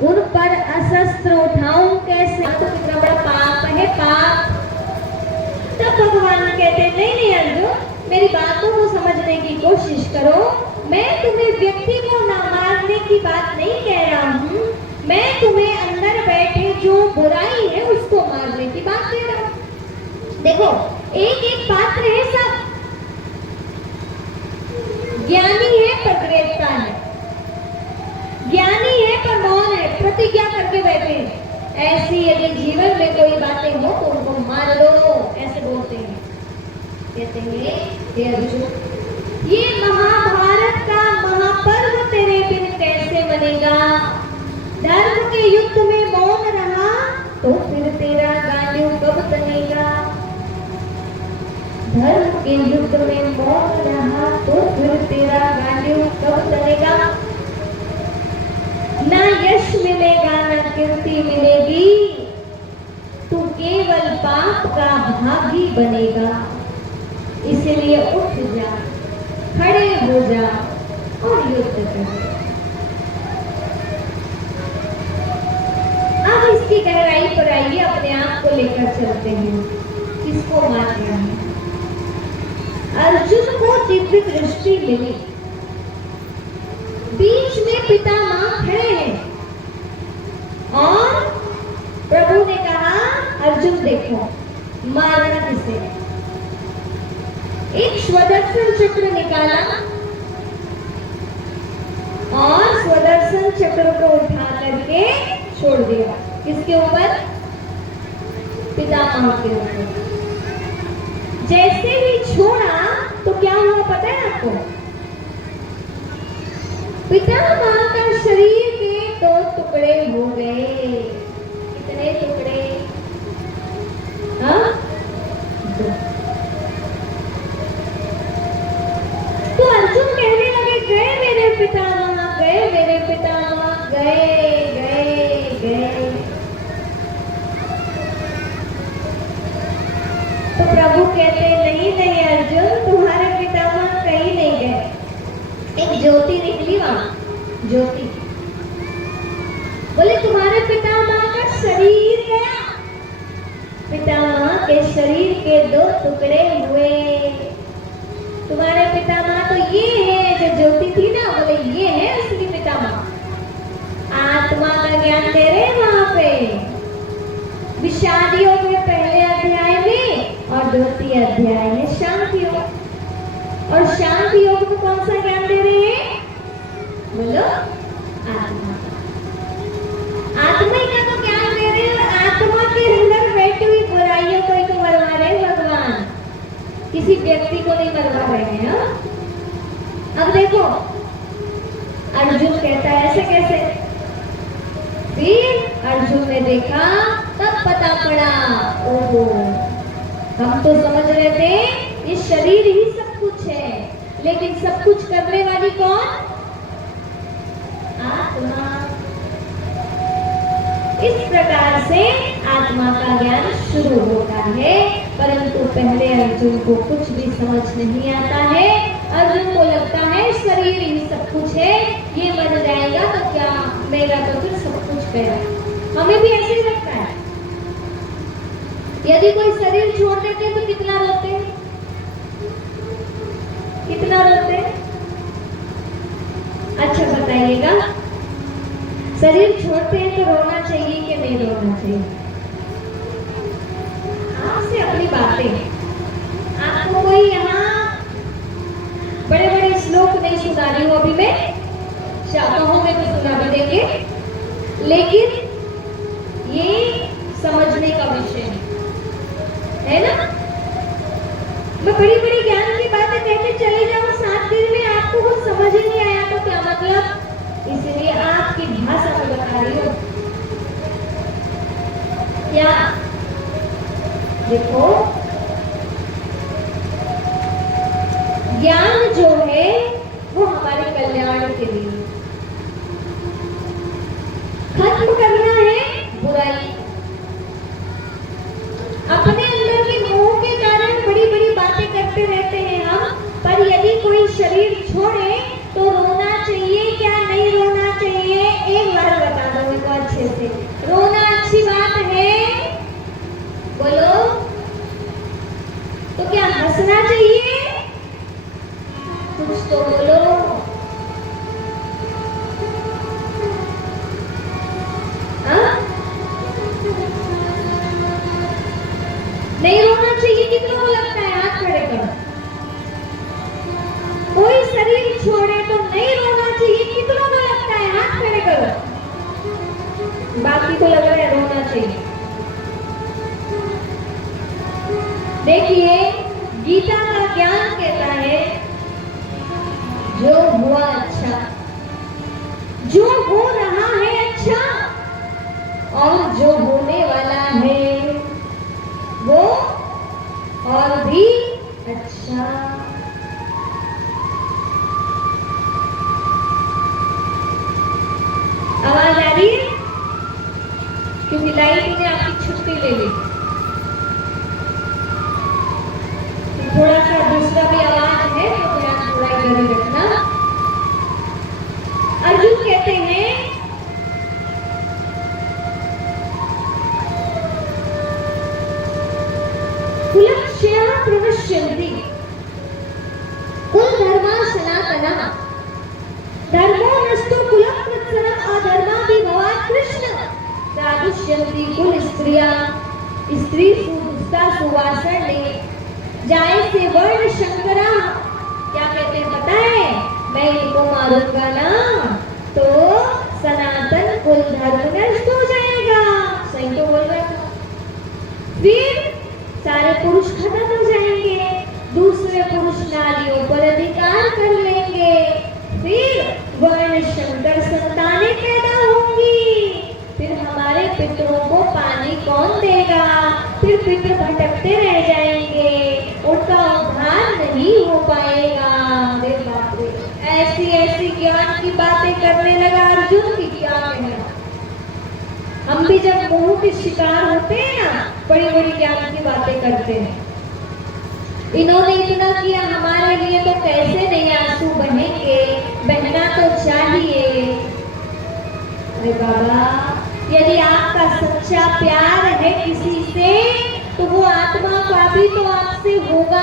उन पर अस्त्र उठाऊं कैसे? तो कितना बड़ा पाप है, पाप। तब भगवान कहते हैं नहीं नहीं अर्जुन, मेरी बातों को समझने की कोशिश करो। मैं तुम्हें व्यक्ति को ना मारने की बात नहीं कह रहा हूँ, मैं तुम्हें अंदर बैठे जो बुराई है उसको मारने की बात कह रहा हूँ। देखो एक एक पात्र है, सब ज्ञानी है पर ग्रेटता है, ज्ञानी है पर मौन है, प्रतिज्ञा करके बैठे हैं। ऐसी यदि जीवन में कोई बातें हो तो उनको मार लो, ऐसे बोलते हैं। कहते हैं हे अर्जुन, ये महाभारत का महापर्व तेरे बिन कैसे बनेगा? धर्म के युद्ध में मौन रहा तो फिर तेरा गांडू कब तनेगा? धर्म के युद्ध में मौन रहा तो फिर तेरा गांडू कब तनेगा? ना यश मिलेगा ना कीर्ति मिलेगी, तू केवल पाप का भागी बनेगा। इसलिए उठ जा, खड़े हो जा और युद्ध कर। अब इसकी गहराई पर आइए, अपने आप को लेकर चलते हैं। किसको मार रहा है? अर्जुन को दिव्य दृष्टि मिली, बीच में पितामह खड़े हैं और प्रभु ने कहा अर्जुन देखो मारना किसे? एक स्वदर्शन चक्र निकाला और स्वदर्शन चक्र को उठा करके छोड़ दिया। किसके ऊपर? पितामह के ऊपर। जैसे ही छोड़ा तो क्या हुआ पता है आपको? पितामह का शरीर के 2 टुकड़े हो गए। कितने टुकड़े? हाँ, 2। तो अर्जुन कहने लगे गए मेरे पितामह, गए मेरे पितामह, गए गए गए। तो प्रभु कहते नहीं नहीं अर्जुन, तुम्हारे पितामह कहीं नहीं गए। एक ज्योति निकली वहां, ज्योति। बोले तुम्हारे पितामह का शरीर गया। पितामह के शरीर के 2 टुकड़े हुए। तुम्हारे पितामह तो ये है जो ज्योति थी ना, बोले ये है असली पितामह। आत्मा का ज्ञान दे रहे वहां पे विषाद योग में पहले अध्याय में और द्वितीय अध्याय में शांति योग। और शांति योग में कौन सा ज्ञान दे रहे हैं? बोलो आत्मा। आत्मा का तो ज्ञान दे रहे हैं। आत्मा के अंदर बैठी हुई बुराइयों को ही तो मरवा रहे भगवान, किसी व्यक्ति को नहीं मरवा रहे हैं। अब देखो अर्जुन कहता है ऐसे कैसे? फिर अर्जुन ने देखा, तब पता पड़ा ओहो, हम तो समझ रहे थे ये शरीर ही सब कुछ है, लेकिन सब कुछ करने वाली कौन? आत्मा। इस प्रकार से आत्मा का ज्ञान शुरू होता है, परंतु पहले अर्जुन को कुछ भी समझ नहीं आता है। अर्जुन को लगता है शरीर ही सब कुछ है, ये मर जाएगा तो क्या, मेरा तो फिर सब कुछ गया। हमें भी ऐसे ही लगता है। यदि कोई शरीर छोड़ देते तो कितना रोते हैं, कितना रोते हैं? अच्छा बताइएगा, शरीर छोड़ते हैं तो रोना चाहिए कि नहीं रोना चाहिए? आपसे अपनी बातें, आपको कोई यहाँ बड़े बड़े श्लोक नहीं सुना रही हूँ अभी मैं, कहूँगे तो सुना भी देंगे, लेकिन ये समझने का विषय है ना। मैं बड़ी बड़ी ज्ञान की बातें कहते चले जाऊँ, 7 दिन में आपको कुछ समझ ही नहीं आया तो क्या मतलब? इसलिए आपकी भाषा में बता रही हूँ। क्या देखो, ज्ञान जो है वो हमारे कल्याण के लिए, खत्म करना है बुराई। अपने अंदर के मोह के कारण बड़ी बड़ी बातें करते रहते हैं हम, पर यदि कोई शरीर छोड़े तो रोना चाहिए क्या नहीं रोना चाहिए? एक बार बता दो, एक बार हंसना चाहिए, कुछ तो बोलो। नहीं रोना चाहिए, कितनों को लगता है? हाथ खड़े करो। कोई शरीर छोड़े तो नहीं रोना चाहिए, कितनों को लगता है? हाथ खड़े करो। बाकी को लग रहा है रोना चाहिए। देखिए, गीता का ज्ञान कहता है जो हुआ अच्छा, जो हो रहा है अच्छा, और जो होने वाला है वो और भी अच्छा। आवाज आ रही है? क्योंकि लाइट ने आपकी छुट्टी ले ली। थोड़ा सा दूसरा भी आवाज है तो ध्यान थोड़ा इधर ही रखना। अर्जुन कहते हैं कुलक्षयः प्रविश्यन्ति कुलधर्मा सनातनः धर्मो नष्टो कुलं कृत्स्नम् अधर्माभिभवात् कृष्ण प्रादुष्यन्ति कुल स्त्रियां स्त्री सुदुष्टा सुवासने जाए से वर्ण शंकरा। क्या कहते हैं पता है? मैं इनको मारूंगा ना तो सनातन कुल धर्म नष्ट हो जाएगा। सही तो बोल रहा था। फिर सारे पुरुष खत्म हो जाएंगे, दूसरे पुरुष नारियों पर अधिकार कर लेंगे, फिर वर्ण शंकर संतानें पैदा होंगी, फिर हमारे पितरों को पानी कौन देगा? फिर पितर भटकते रह जाएंगे, उनका उद्धार नहीं हो पाएगा। अरे बाप रे, ऐसी ऐसी ज्ञान की बातें करने लगा अर्जुन की क्या कहना। हम भी जब मोह के शिकार होते हैं ना, बड़ी बड़ी ज्ञान की बातें करते हैं। इन्होंने इतना किया हमारे लिए तो कैसे नहीं आंसू बहेंगे? बहना तो चाहिए। अरे बाबा, यदि आपका सच्चा प्यार है किसी से तो वो आत्मा का भी तो आपसे होगा।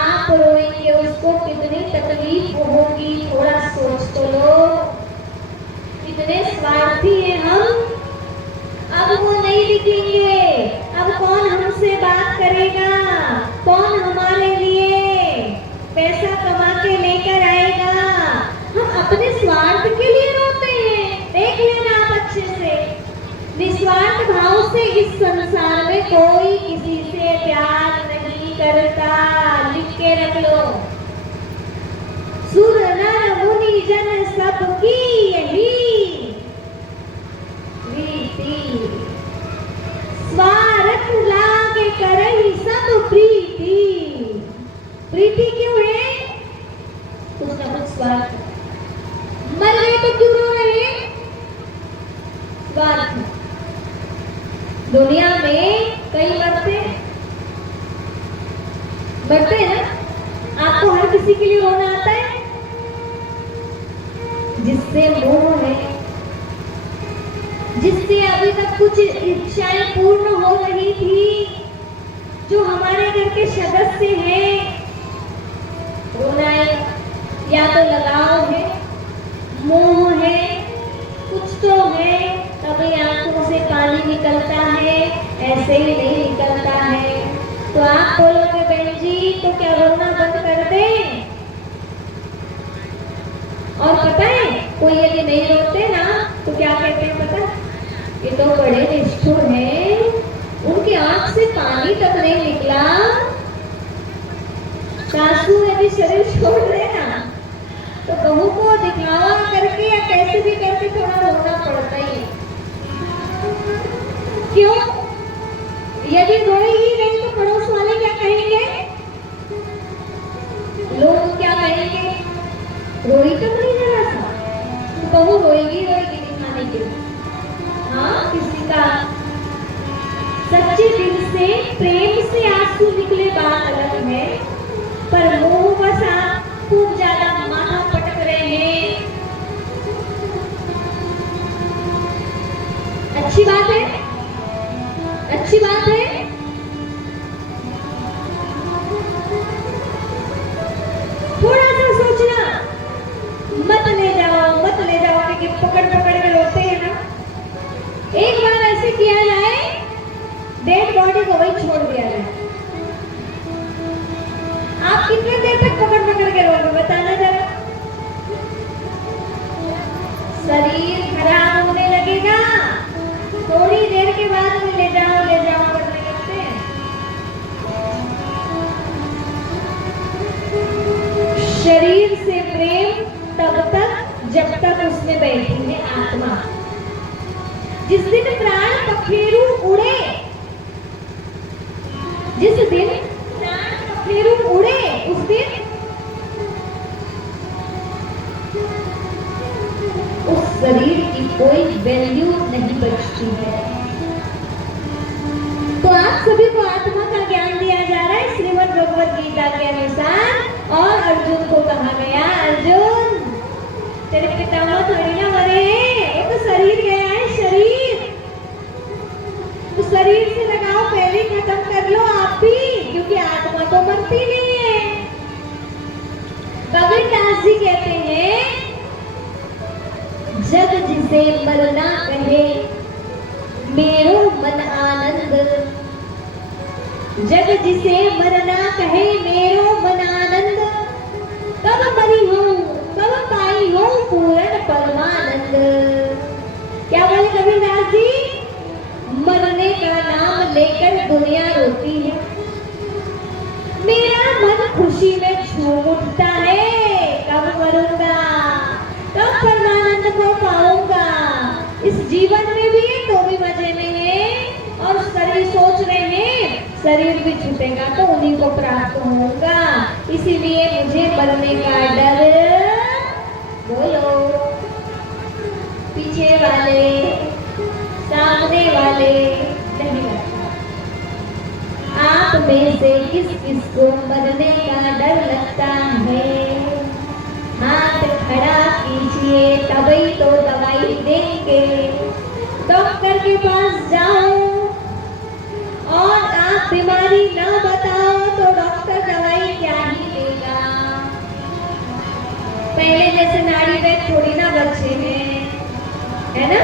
आप रोएंगे, उसको कितनी तकलीफ होगी, थोड़ा सोच तो लो। कितने स्वार्थी हैं हम। अब वो नहीं दिखेंगे, अब कौन हमसे बात करेगा? कौन हमारे लिए पैसा कमा के लेकर आएगा? हम अपने स्वार्थ के लिए रोते हैं। देख लेना आप अच्छे से, निस्वार्थ भाव से इस संसार में कोई किसी से प्यार नहीं करता। लिख के रख लो। सुर नर मुनि जन सबकी यही रीति, स्वार्थ लागे करहि सब प्रीति। प्रीति क्यों है? कुछ ना कुछ स्वार्थ। मर गए तो क्यों रो रहे हैं? स्वार्थ। दुनिया में कई मरते हैं ना। आपको हर किसी के लिए रोना आता है? जिससे मोह है, जिससे अभी तक कुछ इच्छाएं पूर्ण हो रही थी, जो हमारे घर के सदस्य हैं, रोना है। या तो लगाव है, मोह है, कुछ तो है, तभी आंखों से पानी निकलता है, ऐसे ही नहीं निकलता है। तो आप बोलोगे बहन जी तो क्या रोना बंद कर दें? और पता है कोई यदि नहीं रोते ना तो क्या कहते हैं पता? ये तो बड़े निष्ठुर हैं, उनकी आंख से पानी तक नहीं निकला। सासू यदि शरीर छोड़ रहे ना तो बहू को दिखावा करके या कैसे भी करके थोड़ा रोना पड़ता ही है। क्यों? यदि रोई ही नहीं तो पड़ोस वाले क्या कहेंगे? लोग क्या कहेंगे? रोई तो नहीं जरा सा, तो बहू रोएगी रोएगी दिखाने के लिए। हाँ, किसी का सच्चे दिल से प्रेम से आंसू निकले बात अलग है, पर मोह बस आप खूब ज्यादा माथा पटक रहे हैं। अच्छी बात है, अच्छी बात है। बॉडी को वही छोड़ दिया जाए। आप कितने देर तक पकड़ पकड़ के रहोगे बताना जरा। शरीर खराब होने लगेगा, थोड़ी देर के बाद में ले जाओ करने लगते हैं। शरीर से प्रेम तब तक जब तक उसमें बैठी है आत्मा। जिस दिन प्राण पखेरु उड़े, जिस दिन प्राण पखेरु उड़े, उस दिन उस शरीर की कोई वैल्यू नहीं बचती है। तो आप सभी को आत्मा का ज्ञान दिया जा रहा है श्रीमद् भगवद गीता के अनुसार। और अर्जुन को कहा गया, अर्जुन तेरे पितामह थोड़ी ना मरे हैं, वो तो शरीर गया है, शरीर। तो शरीर से लगाओ पहले खत्म कर लो आप भी, क्योंकि आत्मा तो मरती नहीं है। कबीरदास जी कहते हैं, जग जिसे मरना कहे मेरो मन आनंद, जग जिसे मरना कहे मेरो मन आनंद, कब मरी हूँ कब पाई हूँ पूर्ण परमानंद। क्या बोले कबीरदास जी? मरने का नाम लेकर दुनिया रोती है, मेरा मन खुशी में झूम उठता है, कब मरूंगा कब परमानंद को पाऊंगा। इस जीवन में भी है तो भी मजे में है, और शरीर सोच रहे हैं शरीर भी छूटेगा तो उन्हीं को प्राप्त होगा। इसीलिए मुझे मरने का डर, बोलो, पीछे वाले सामने वाले नहीं लगता। आप में से किस किस को मरने का डर लगता है? हाथ खड़ा कीजिए, तभी तो दवाई देंगे। डॉक्टर के पास जाओ और आप बीमारी ना बताओ तो डॉक्टर दवाई क्या ही देगा। पहले जैसे नाड़ी वैद्य थोड़ी ना बचे हैं, है ना?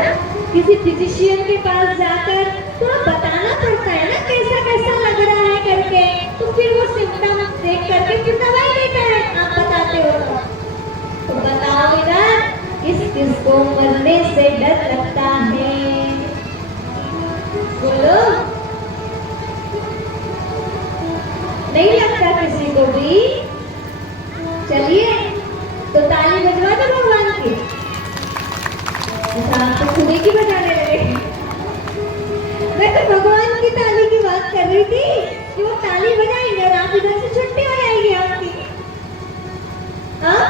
किसी फिजिशियन के पास जाकर तो बताना पड़ता है ना कैसा कैसा लग रहा है करके, तो फिर वो सिम्टम देख करके फिर दवाई देता है। आप बताते हो तो बताओ इधर, किस किस को मरने से डर लगता है? बोलो, नहीं लगता किसी को भी? चलिए तो ताली बजवा दो भगवान की। आप तो खुद की बजाने लगे। मैं तो भगवान की ताली की बात कर रही थी कि वो ताली बजाएंगे और आप इधर से छुट्टी हो जाएगी आपकी। हाँ,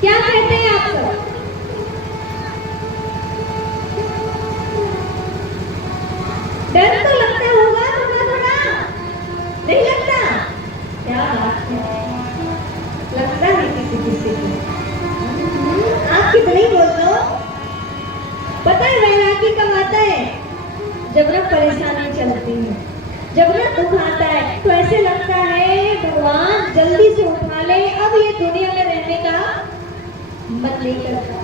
क्या कहते हैं आप सब? डर तो लगता होगा थोड़ा थोड़ा, नहीं लगता? क्या बात है, लगता है किसी किसी को। आप कितने ही बोल दो। पता है वैरागी कब आता है? जब ना परेशानी चलती है, जब ना दुख आता है, तो ऐसे लगता है भगवान जल्दी से उठा ले, अब ये दुनिया में रहने का मन नहीं करता।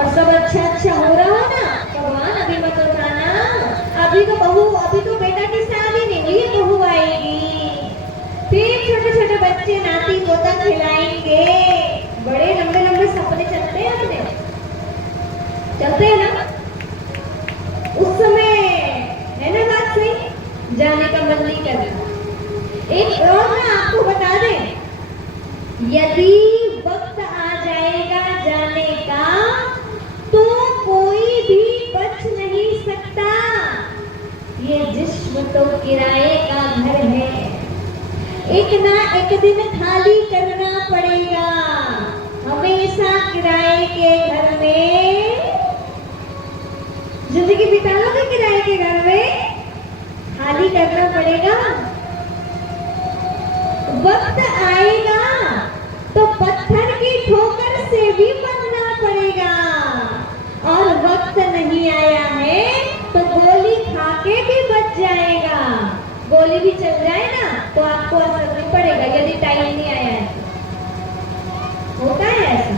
और सब अच्छा अच्छा हो रहा हो ना, भगवान अभी मत उठाना, अभी तो बहू, अभी तो बेटा की शादी नहीं हुई, बहू आएगी, फिर छोटे छोटे बच्चे नाती पोता खिलाएंगे। बड़े लंबे लंबे सपने चलते हैं अपने, चलते हैं ना? उस समय है ना बात सही, जाने का मन नहीं करता। एक और ना आपको बता दें, यदि वक्त आ जाएगा जाने का तो कोई भी बच नहीं सकता। ये जिस्म तो किराए का घर है, एक ना एक दिन खाली करना पड़ेगा। हमेशा किराए के घर में जिंदगी बिता लोगे, किराए के घर में खाली करना पड़ेगा। वक्त आएगा तो पत्थर की ठोकर से भी मरना पड़ेगा, और वक्त नहीं आया है तो गोली खा के भी बच जाएगा। गोली भी चल जाए ना तो आपको असर नहीं पड़ेगा, यदि टाइम नहीं आया है। होता है ऐसा,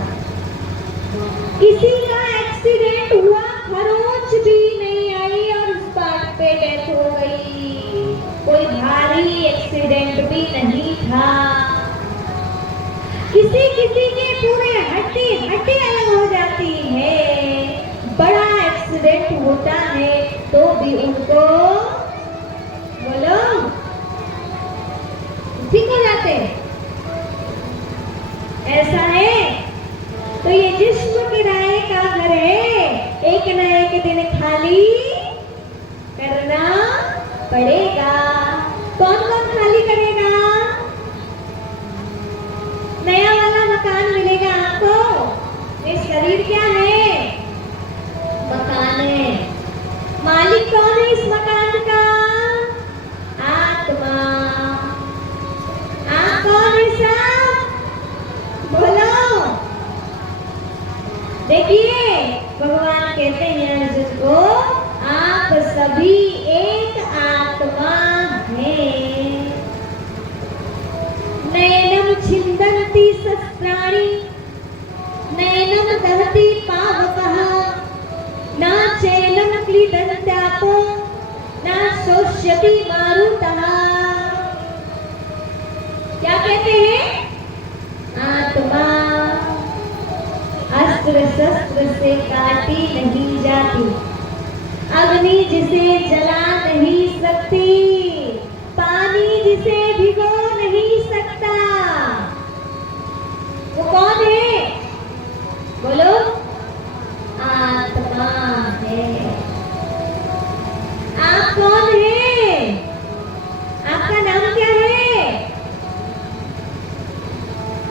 किसी का एक्सीडेंट हुआ, खरोंच भी नहीं आई और उस डेथ हो गई, कोई भारी एक्सीडेंट भी नहीं था। किसी किसी के पूरे हड्डी हड्डी अलग हो जाती है, बड़ा एक्सीडेंट होता है तो भी उनको बोलो ठीक हो जाते। ऐसा है तो ये जिस्म किराए का घर है, एक न एक दिन खाली करना पड़ेगा। कौन कौन खाली करेगा? नया वाला मकान मिलेगा आपको। ये शरीर क्या है? मकान है। मालिक कौन है इस मकान का? आत्मा। आप कौन है सब? बोलो। देखिए भगवान कहते हैं अर्जुन को, आप सभी एक आत्मा हैं। नैनम छिन्दन्ति शस्त्राणि, नैनम दहति पावकः, न चैनम क्लीदन्त्यापो, न शोष्यति मारुतः। क्या कहते हैं? आत्मा अस्त्र शस्त्र से काटी नहीं जाती, अग्नि जिसे जला नहीं सकती, पानी जिसे भिगो नहीं सकता। वो कौन है? बोलो। आत्मा है। आप कौन है? आपका नाम क्या है?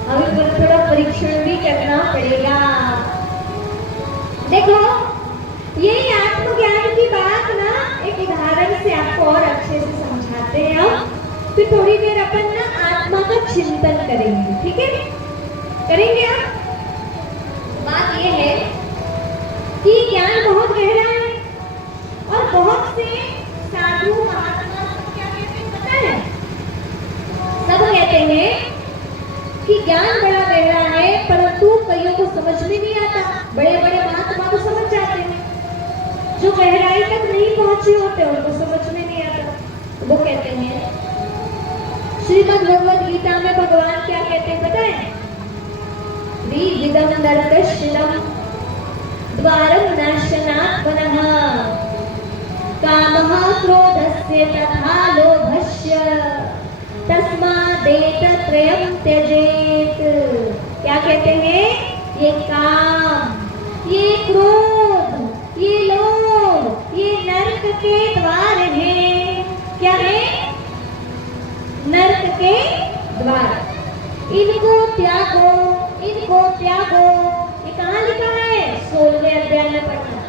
अभी थोड़ा परीक्षण भी करना पड़ेगा। देखो यही आत्मज्ञान की बात ना एक उदाहरण से आपको और अच्छे से समझाते हैं हम। फिर थोड़ी देर अपन ना आत्मा का चिंतन करेंगे, ठीक है? करेंगे आप? बात ये है कि ज्ञान बहुत गहरा है और बहुत से साधु महात्मा क्या कहते हैं पता है? सब कहते हैं कि ज्ञान बड़ा गहरा है, परंतु कईयों को समझ में नहीं आता। बड़े बड़े महात्मा को समझ जाते हैं, जो गहराई तक नहीं पहुंचे होते उनको समझ में नहीं आता। वो कहते हैं, श्रीमद् भगवद गीता में भगवान क्या कहते हैं पता है? त्रिविधं नरकशिलं द्वारं नाशनात्मनः, कामः क्रोधस्य तथा लोभस्य, तस्मादेतत्रयं त्यजेत। क्या कहते हैं? ये काम, ये क्रोध, ये लोभ, ये नरक के द्वार हैं। क्या है? नरक के द्वार। इनको त्यागो, इनको त्यागो। ये कहाँ लिखा है? 16वें अध्याय में पढ़ना।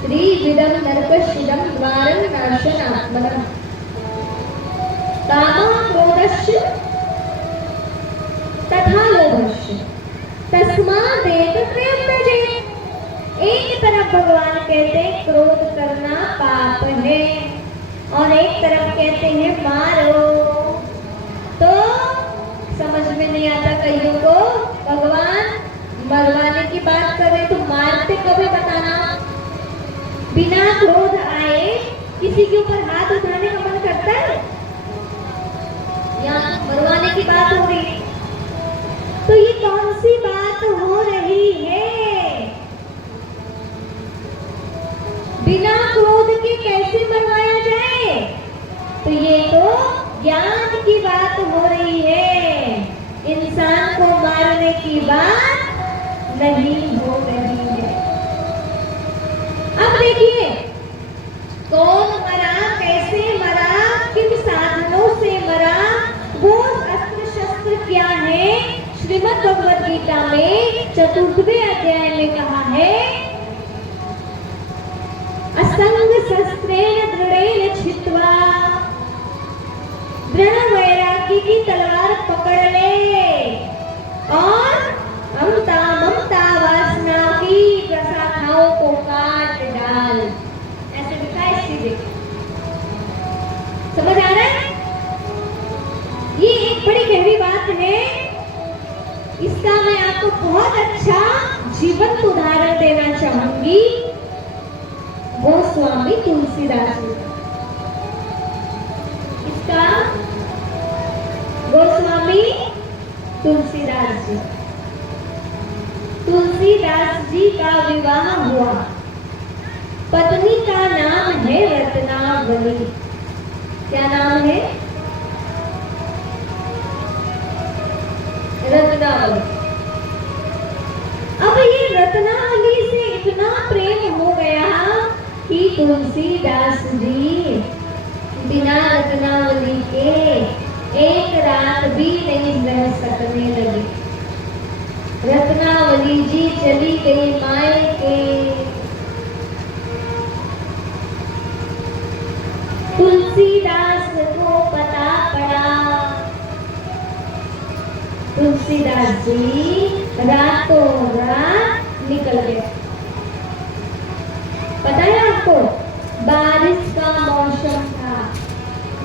त्रिविधं नरकशिलं द्वारं नाशनात्मनः, कामः क्रोधस्य तथा लोभस्य, तस्मादेतत्रयं त्यजेत। एक तरफ भगवान कहते हैं क्रोध करना पाप है और एक तरफ कहते हैं मारो। तो समझ में नहीं आता कईयों को, भगवान मरवाने की बात कर रहे तो मारते कभी बताना। बिना क्रोध आए किसी के ऊपर हाथ उठाने का मन करता है? या मरवाने की बात हो रही है, तो ये कौन सी बात हो रही है? बिना क्रोध के कैसे मरवाया जाए? तो ये तो ज्ञान की बात हो रही है, इंसान को मारने की बात नहीं हो रही है। अब देखिए कौन मरा, कैसे मरा, किन साधनों से मरा, वो अस्त्र शस्त्र क्या है? श्रीमद् भगवद गीता में 4वें अध्याय में कहा है, असंग शस्त्रेण दृढ़ेन छित्त्वा। दृढ़ वैराग्य की तलवार पकड़ ले और ममता ममता वासना की प्रशाखाओं को काट डाल। ऐसे लिखा है सीधे। समझ आ रहा है? ये एक बड़ी गहरी बात है। इसका मैं आपको बहुत अच्छा जीवंत उदाहरण देना चाहूंगी। वो गोस्वामी तुलसीदास जी। इसका गोस्वामी तुलसीदास जी। तुलसीदास जी का विवाह हुआ। पत्नी का नाम है रत्नावली। क्या नाम है? रत्नावली। अब ये रत्नावली से इतना प्रेम हो गया कि तुलसीदास जी बिना रत्नावली के एक रात भी नहीं रह सकने लगे। रत्नावली जी चली गई मायके। तुलसीदास को पता पड़ा। तुलसीदास जी रातों रात निकल गए। पता है आपको, बारिश का मौसम था,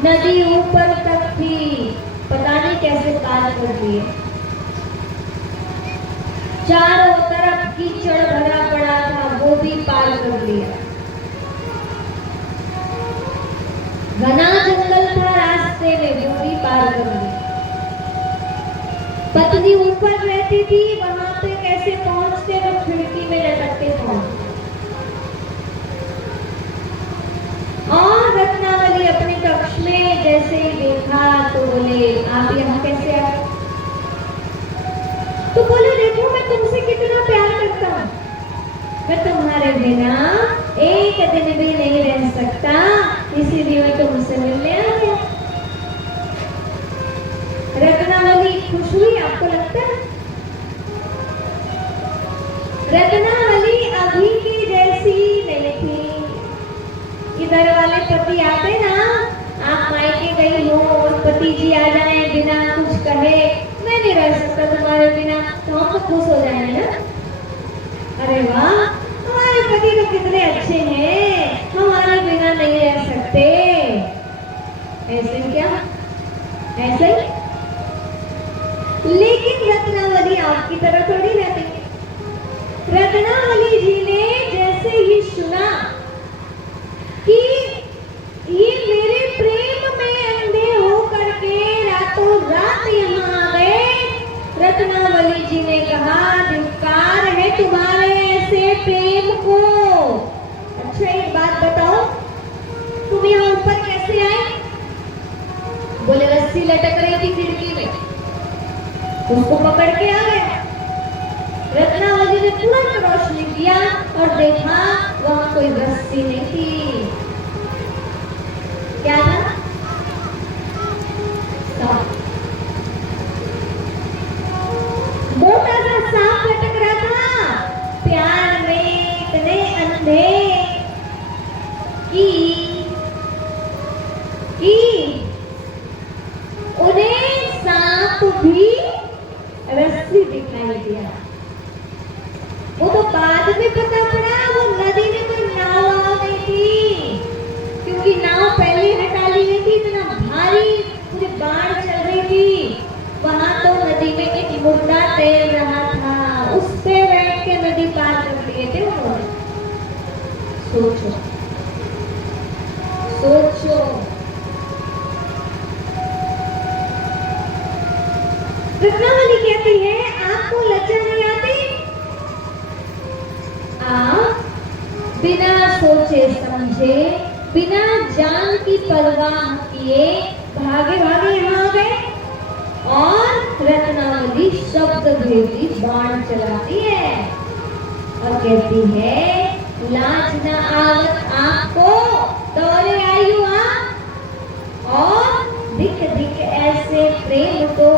नदी ऊपर तक थी, पता नहीं कैसे पार कर दिए। चारों तरफ कीचड़ भरा पड़ा था, वो भी पार कर लिया। घना जंगल था रास्ते में, वो भी पार कर लिया। पत्नी ऊपर रहती थी, वहां पे कैसे पहुंचते, वो खिड़की में लटक के पहुंचते। और रत्नावली अपने कक्ष में जैसे ही देखा तो बोले, आप यहाँ कैसे आए? तो बोले, देखो मैं तुमसे कितना प्यार करता हूँ, मैं तुम्हारे बिना एक दिन भी नहीं रह सकता, इसीलिए मैं तुमसे मिलने आ गया। रत्नावली खुश हुई, आपको लगता है? रत्नावली अभी की जैसी नहीं थी। इधर वाले पति आते ना, आप मायके गई हो और पति जी आ जाए बिना कुछ कहे, मैं नहीं रह सकता तुम्हारे बिना, तो हम तो खुश हो जाएंगे ना। अरे वाह, हमारे पति तो कितने अच्छे हैं, हमारे बिना नहीं रह सकते। ऐसे क्या? ऐसे ही। लेकिन रत्नावली आपकी तरह थोड़ी रहती। रत्नावली जी ने जैसे ही सुना कि ये मेरे प्रेम में अंधे हो करके रातों रात यहाँ आ गए, रत्नावली जी ने कहा, धिक्कार है तुम्हारे ऐसे प्रेम को। अच्छा एक बात बताओ, तुम यहाँ ऊपर कैसे आए? बोले, रस्सी लटक रही थी खिड़की में, उसको पकड़ के आ गए। रत्नावली ने तुरंत रोशनी किया और देखा वहां कोई रस्सी नहीं थी। क्या था? सांप। मोटा सा सांप लटक रहा था। प्यार में इतने अंधे कि उन्हें सांप भी रस्सी दिखाई दिया। वो तो बाद में पता पड़ा, वो नदी में कोई नाव आ गई थी, क्योंकि नाव पहले हटा ली गई थी, इतना भारी पूरी बाढ़ चल रही थी। वहां तो नदी में एक मुर्दा तैर रहा था, उस पे बैठ के नदी पार कर लिए थे उन्होंने। सोचो सोचो, रत्नावली कहती है, आपको लज्जा नहीं आती? आप बिना सोचे समझे, बिना जान की परवाह किए भागे भागे यहाँ आ गए। और रत्नावली शब्द भेदी बाण चलाती है और कहती है, लाज न आवत आपको, दौड़े आई हो आप, और दिख दिख ऐसे प्रेम को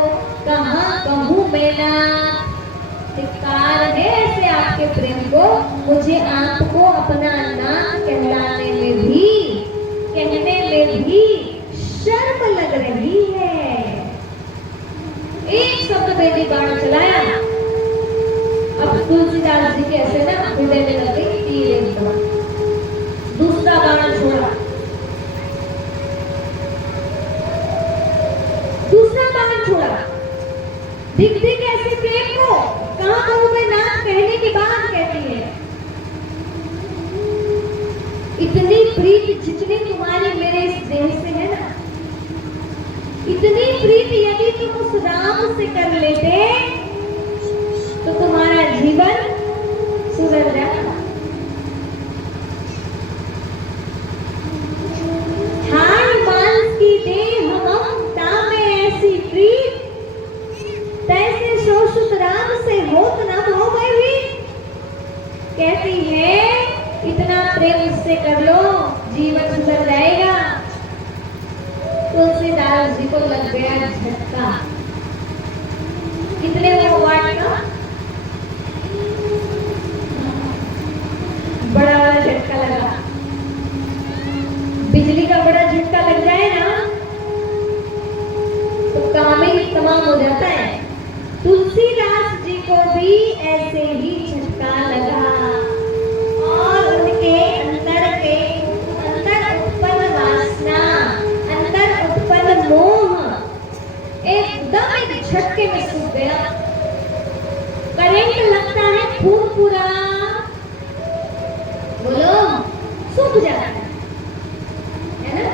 कहाँ कहूँ मैं ना। धिक्कार है ऐसे आपके प्रेम को, मुझे आपको अपना नाम कहलाने में भी, कहने में भी शर्म लग रही है। एक शब्द बेटी बाण चलाया। अब तुलसीदास जी के ऐसे ना हृदय में लग गई तीर एकदम। दूसरा बाण छोड़ा, दूसरा बाण छोड़ा। दिख दिख ऐसे प्रेम को कहाँ कहूँ मैं नाम कहने के बाद कहती है, इतनी प्रीति जितनी तुम्हारी मेरे इस देह से है ना, इतनी प्रीति यदि तुम उस राम से कर लेते तो तुम्हारा जीवन सुधर जाता। हार मांस की देह ममता में ऐसी प्रीत, तैसे शोषित राम से होत न हो गई। कहती है इतना प्रेम उससे कर लो, जीवन सुधर जाएगा। तुलसीदास जी को लग गया झटका। कितने वो वाट का बड़ा वाला झटका लगा। बिजली का बड़ा झटका लग जाए ना तो काम ही तमाम हो जाता है। तुलसीदास जी को भी ऐसे ही झटका लगा और उनके अंदर उत्पन्न वासना, अंदर उत्पन्न मोह एकदम एक झटके में सूख गया। करंट लगता है, खून पूरा बोलो सूख जाता है ना,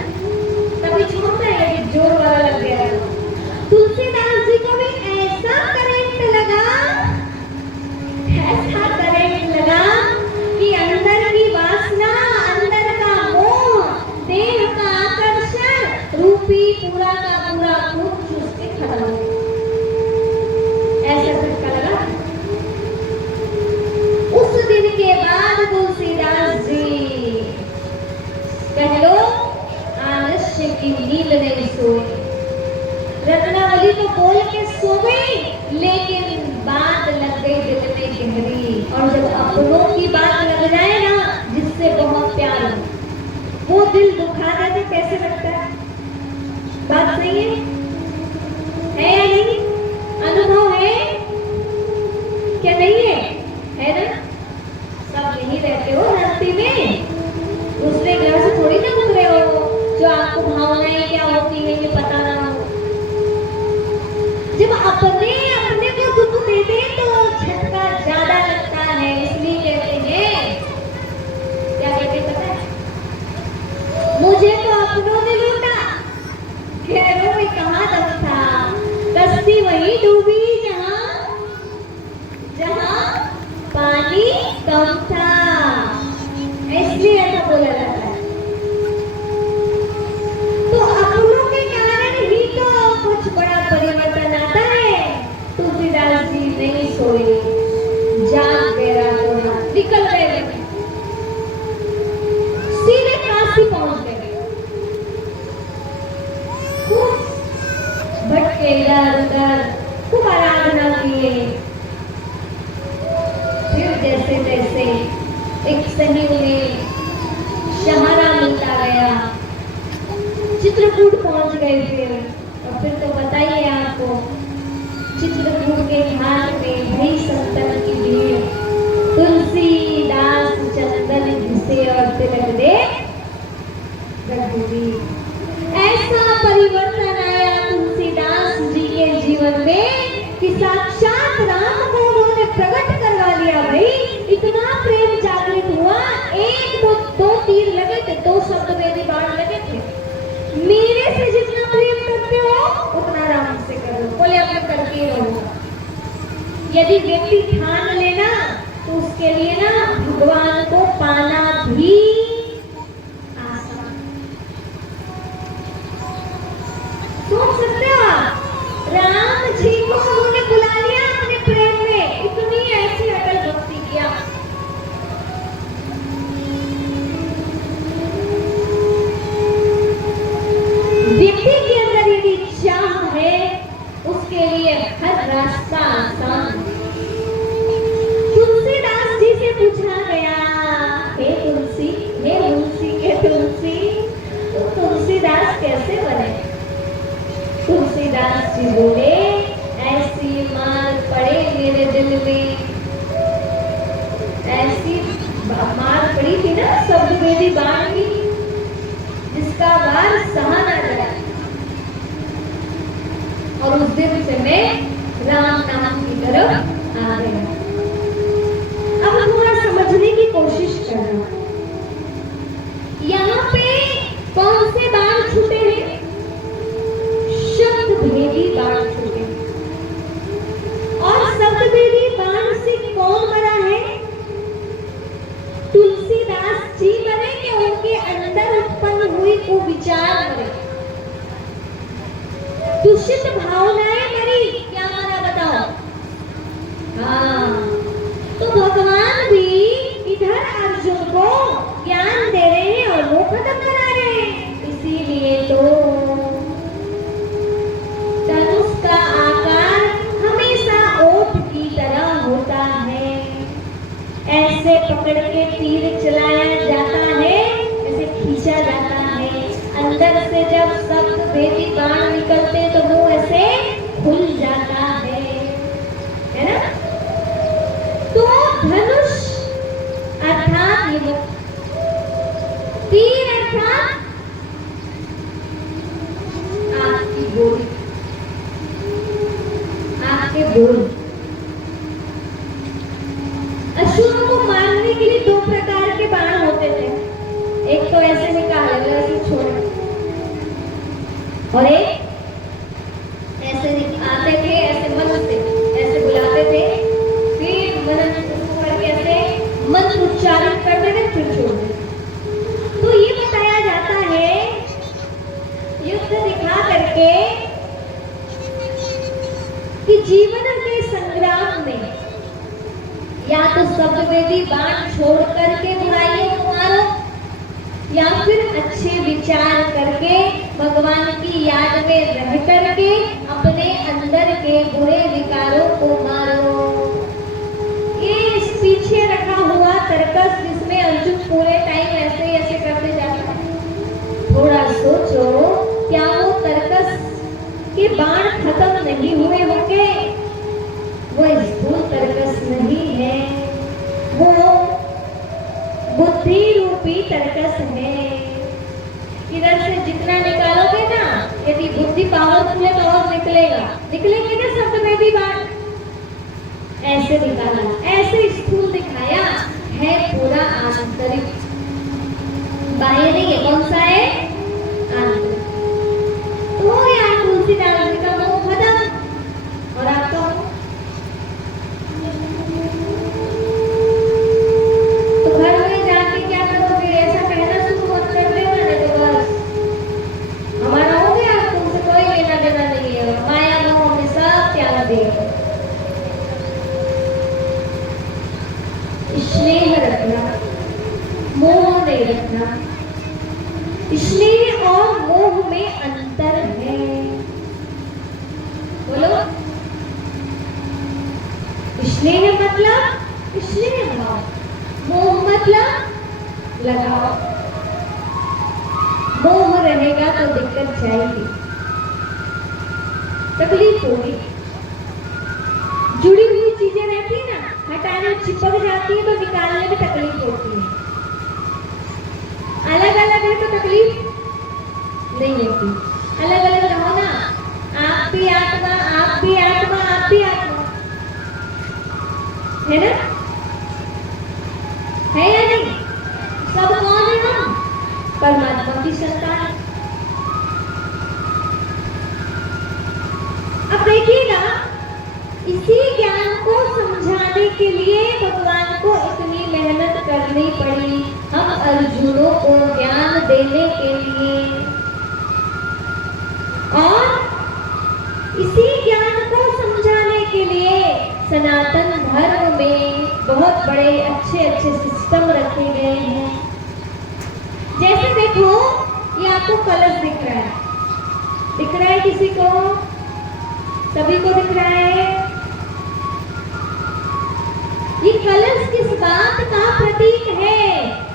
तभी छोड़ता है कि जोर वाला लग गया। तुलसीदास जी को भी ऐसा करंट लगा कि अंदर की वासना, अंदर का मोह, देह का आकर्षण रूपी पूरा का पूरा खून चूस के खत्म हो गया। ऐसा झटका लगा। उस दिन के बाद तुलसीदास जी कह लो आलस्य की नींद नहीं सोई। रत्नावली तो बोल के सो गई, लेकिन बात लग गई दिल में गहरी। और जब अपनों की बात लग जाए ना, जिससे बहुत प्यार हो, वो दिल दुखा देते कैसे लगता है? बात सही है या नहीं? अनुभव है क्या? नहीं है ना? सब यही रहते हो रास्ते में, दूसरे घर से थोड़ी ना उतरे हो जो आपको भावनाएं क्या होती है ये पता ना हो। जब अपने को दुख दे दे तो झटका ज्यादा लगता है। इसलिए कहते हैं, क्या कहते पता है? मुझे तो अपनों ने लूटा, खैरों में कहाँ दम था, कश्ती वही डूबी जहाँ पानी कम था। इसलिए ऐसा बोला जाता है। तो अपनों के कारण ही तो कुछ बड़ा परिवर्तन आता है। तुलसीदास जी नहीं सोए, जाग गया तो निकल गए, सीधे काशी पहुंच गए। खूब भटके इधर उधर, खूब आराधना किए। फिर जैसे जैसे एक सही में सहारा मिलता गया, चित्रकूट पहुंच गए। फिर तो बताइए आपको, चित्रकूट के घाट में भई संतन की भीड़, तुलसीदास चंदन घिसे और तिलक दे रघुवीर। ऐसा परिवर्तन आया तुलसीदास जी के जीवन में कि साक्षात राम को उन्होंने प्रकट करवा लिया। भाई इतना प्रेम जागृत हुआ, एक दो तीर लगे थे, 2 शब्द वेदी बाण लगे थे। मेरे से जितना प्रेम करते हो उतना राम से करो, बोले अपने करके रहो। यदि व्यक्ति ठान लेना तो उसके लिए ना भगवान को पाना भी आसान। सोच सकते हो आप, राम जी को उन्होंने बुला लिया अपने प्रेम में, इतनी ऐसी अटल भक्ति किया। व्यक्ति के अंदर यदि चाह है, उसके लिए हर रास्ता आसान। तुलसीदास जी से पूछा गया, हे तुलसी के तुलसी, तो तुलसीदास कैसे बने? तुलसीदास जी बोले, ऐसी मार पड़े मेरे दिल में, ऐसी मार पड़ी थी ना शब्द वेदी बाण की, जिसका वार सहा न जाए। और उस दिन से मैं राम नाम की तरफ आ गया। अब थोड़ा समझने की कोशिश करना। वेदी बाण छूटे। और शब्द वेदी बाण से कौन मरा है? तुलसीदास जी मरे कि उनके अंदर उत्पन्न हुई कुविचार मरे? दूषित भावनाएं मरी, क्या मरा बताओ? हाँ, तो भगवान भी इधर अर्जुन को ज्ञान दे रहे हैं और वो खत्म करा रहे हैं। इसीलिए तो धनुष का आकार हमेशा ओठ की तरह होता है। ऐसे पकड़ के तीर चलाया जाता है, ऐसे खींचा जाता है। अंदर से जब शब्द वेदी बाण निकलते तो वो ऐसे खुल जाता है ना? तो धनुष अर्थात ये तीर अर्थात आपकी गोली, आपके गोली। असुरों को मारने के लिए दो प्रकार के बाण होते थे। एक तो ऐसे निकाले, ऐसे छोड़े, और एक ऐसे आते थे, ऐसे मन से ऐसे बुलाते थे, फिर मन करके ऐसे मंत्र उच्चारित करते थे, फिर छोड़ते। तो ये बताया जाता है युद्ध दिखा करके कि जीवन के संग्राम में या तो शब्द वेदी बाण छोड़ करके बुराइयों को मारो, या फिर अच्छे विचार करके भगवान की याद में रह करके अपने अंदर के बुरे विकारों को मारो। ये पीछे रखा हुआ तर्कस जिसमें अर्जुन पूरे टाइम ऐसे ऐसे करते जाता है। थोड़ा सोचो, क्या वो तर्कस के बाण खत्म नहीं हुए होंगे? वो स्थूल तर्कस नहीं है, वो बुद्धि रूपी तर्कस है। इधर से जितना निकालोगे ना, यदि बुद्धि पावरफुल है तो और निकलेंगे ना शब्द में भी बाण। ऐसे निकाला, ऐसे स्थूल दिखाया है, पूरा आंतरिक, बाह्य नहीं है। कौन सा है? आंतरिक। तो हो गया तुलसीदास जी का मोह खत्म, और आपका तो घर में जाके क्या करोगे? ऐसा कहना शुरू मत कर देना, नहीं तो बस हमारा हो गया, तुमसे कोई लेना देना नहीं है, माया मोह में सब त्याग देगा। स्नेह रखना, मोह नहीं रखना। स्नेह और मोह में अंतर है, बोलो। स्नेह मतलब स्नेह भाव, मोह मतलब लगाव। मोह रहेगा तो दिक्कत जाएगी, तकलीफ होगी। जुड़ी हुई चीजें रहती है ना, हटाने चिपक जाती है तो निकालने में तकलीफ होती है। अलग अलग है तो तकलीफ नहीं होती। अलग अलग रहो ना, आप भी आत्मा, आप भी आत्मा, आप भी आत्मा, है ना? है या नहीं? सब कौन है? हम परमात्मा की संतान। अब देखिएगा, इसी ज्ञान को समझाने के लिए भगवान को इतनी मेहनत करनी पड़ी, हम अर्जुनों को ज्ञान देने के लिए। और इसी ज्ञान को समझाने के लिए सनातन धर्म में बहुत बड़े अच्छे अच्छे सिस्टम रखे गए हैं। जैसे देखो, ये आपको कलश दिख रहा है, दिख रहा है किसी को? सभी को दिख रहा है। ये कलश किस बात का प्रतीक है?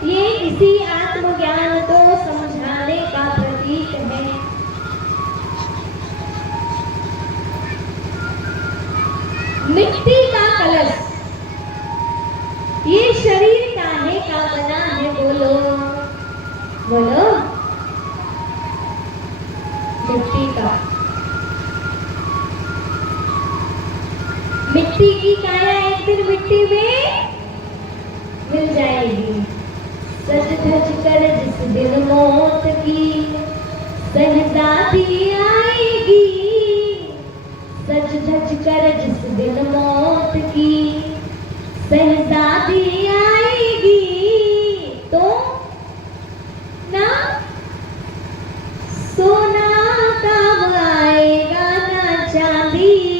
ये इसी आत्मज्ञान को समझाने का प्रतीक है। मिट्टी का कलश, ये शरीर काहे का बना है? बोलो बोलो। मिट्टी का, मिट्टी की काया एक दिन मिट्टी में मिल जाएगी। सज धज कर जिस दिन मौत की सहजादी आएगी, हरी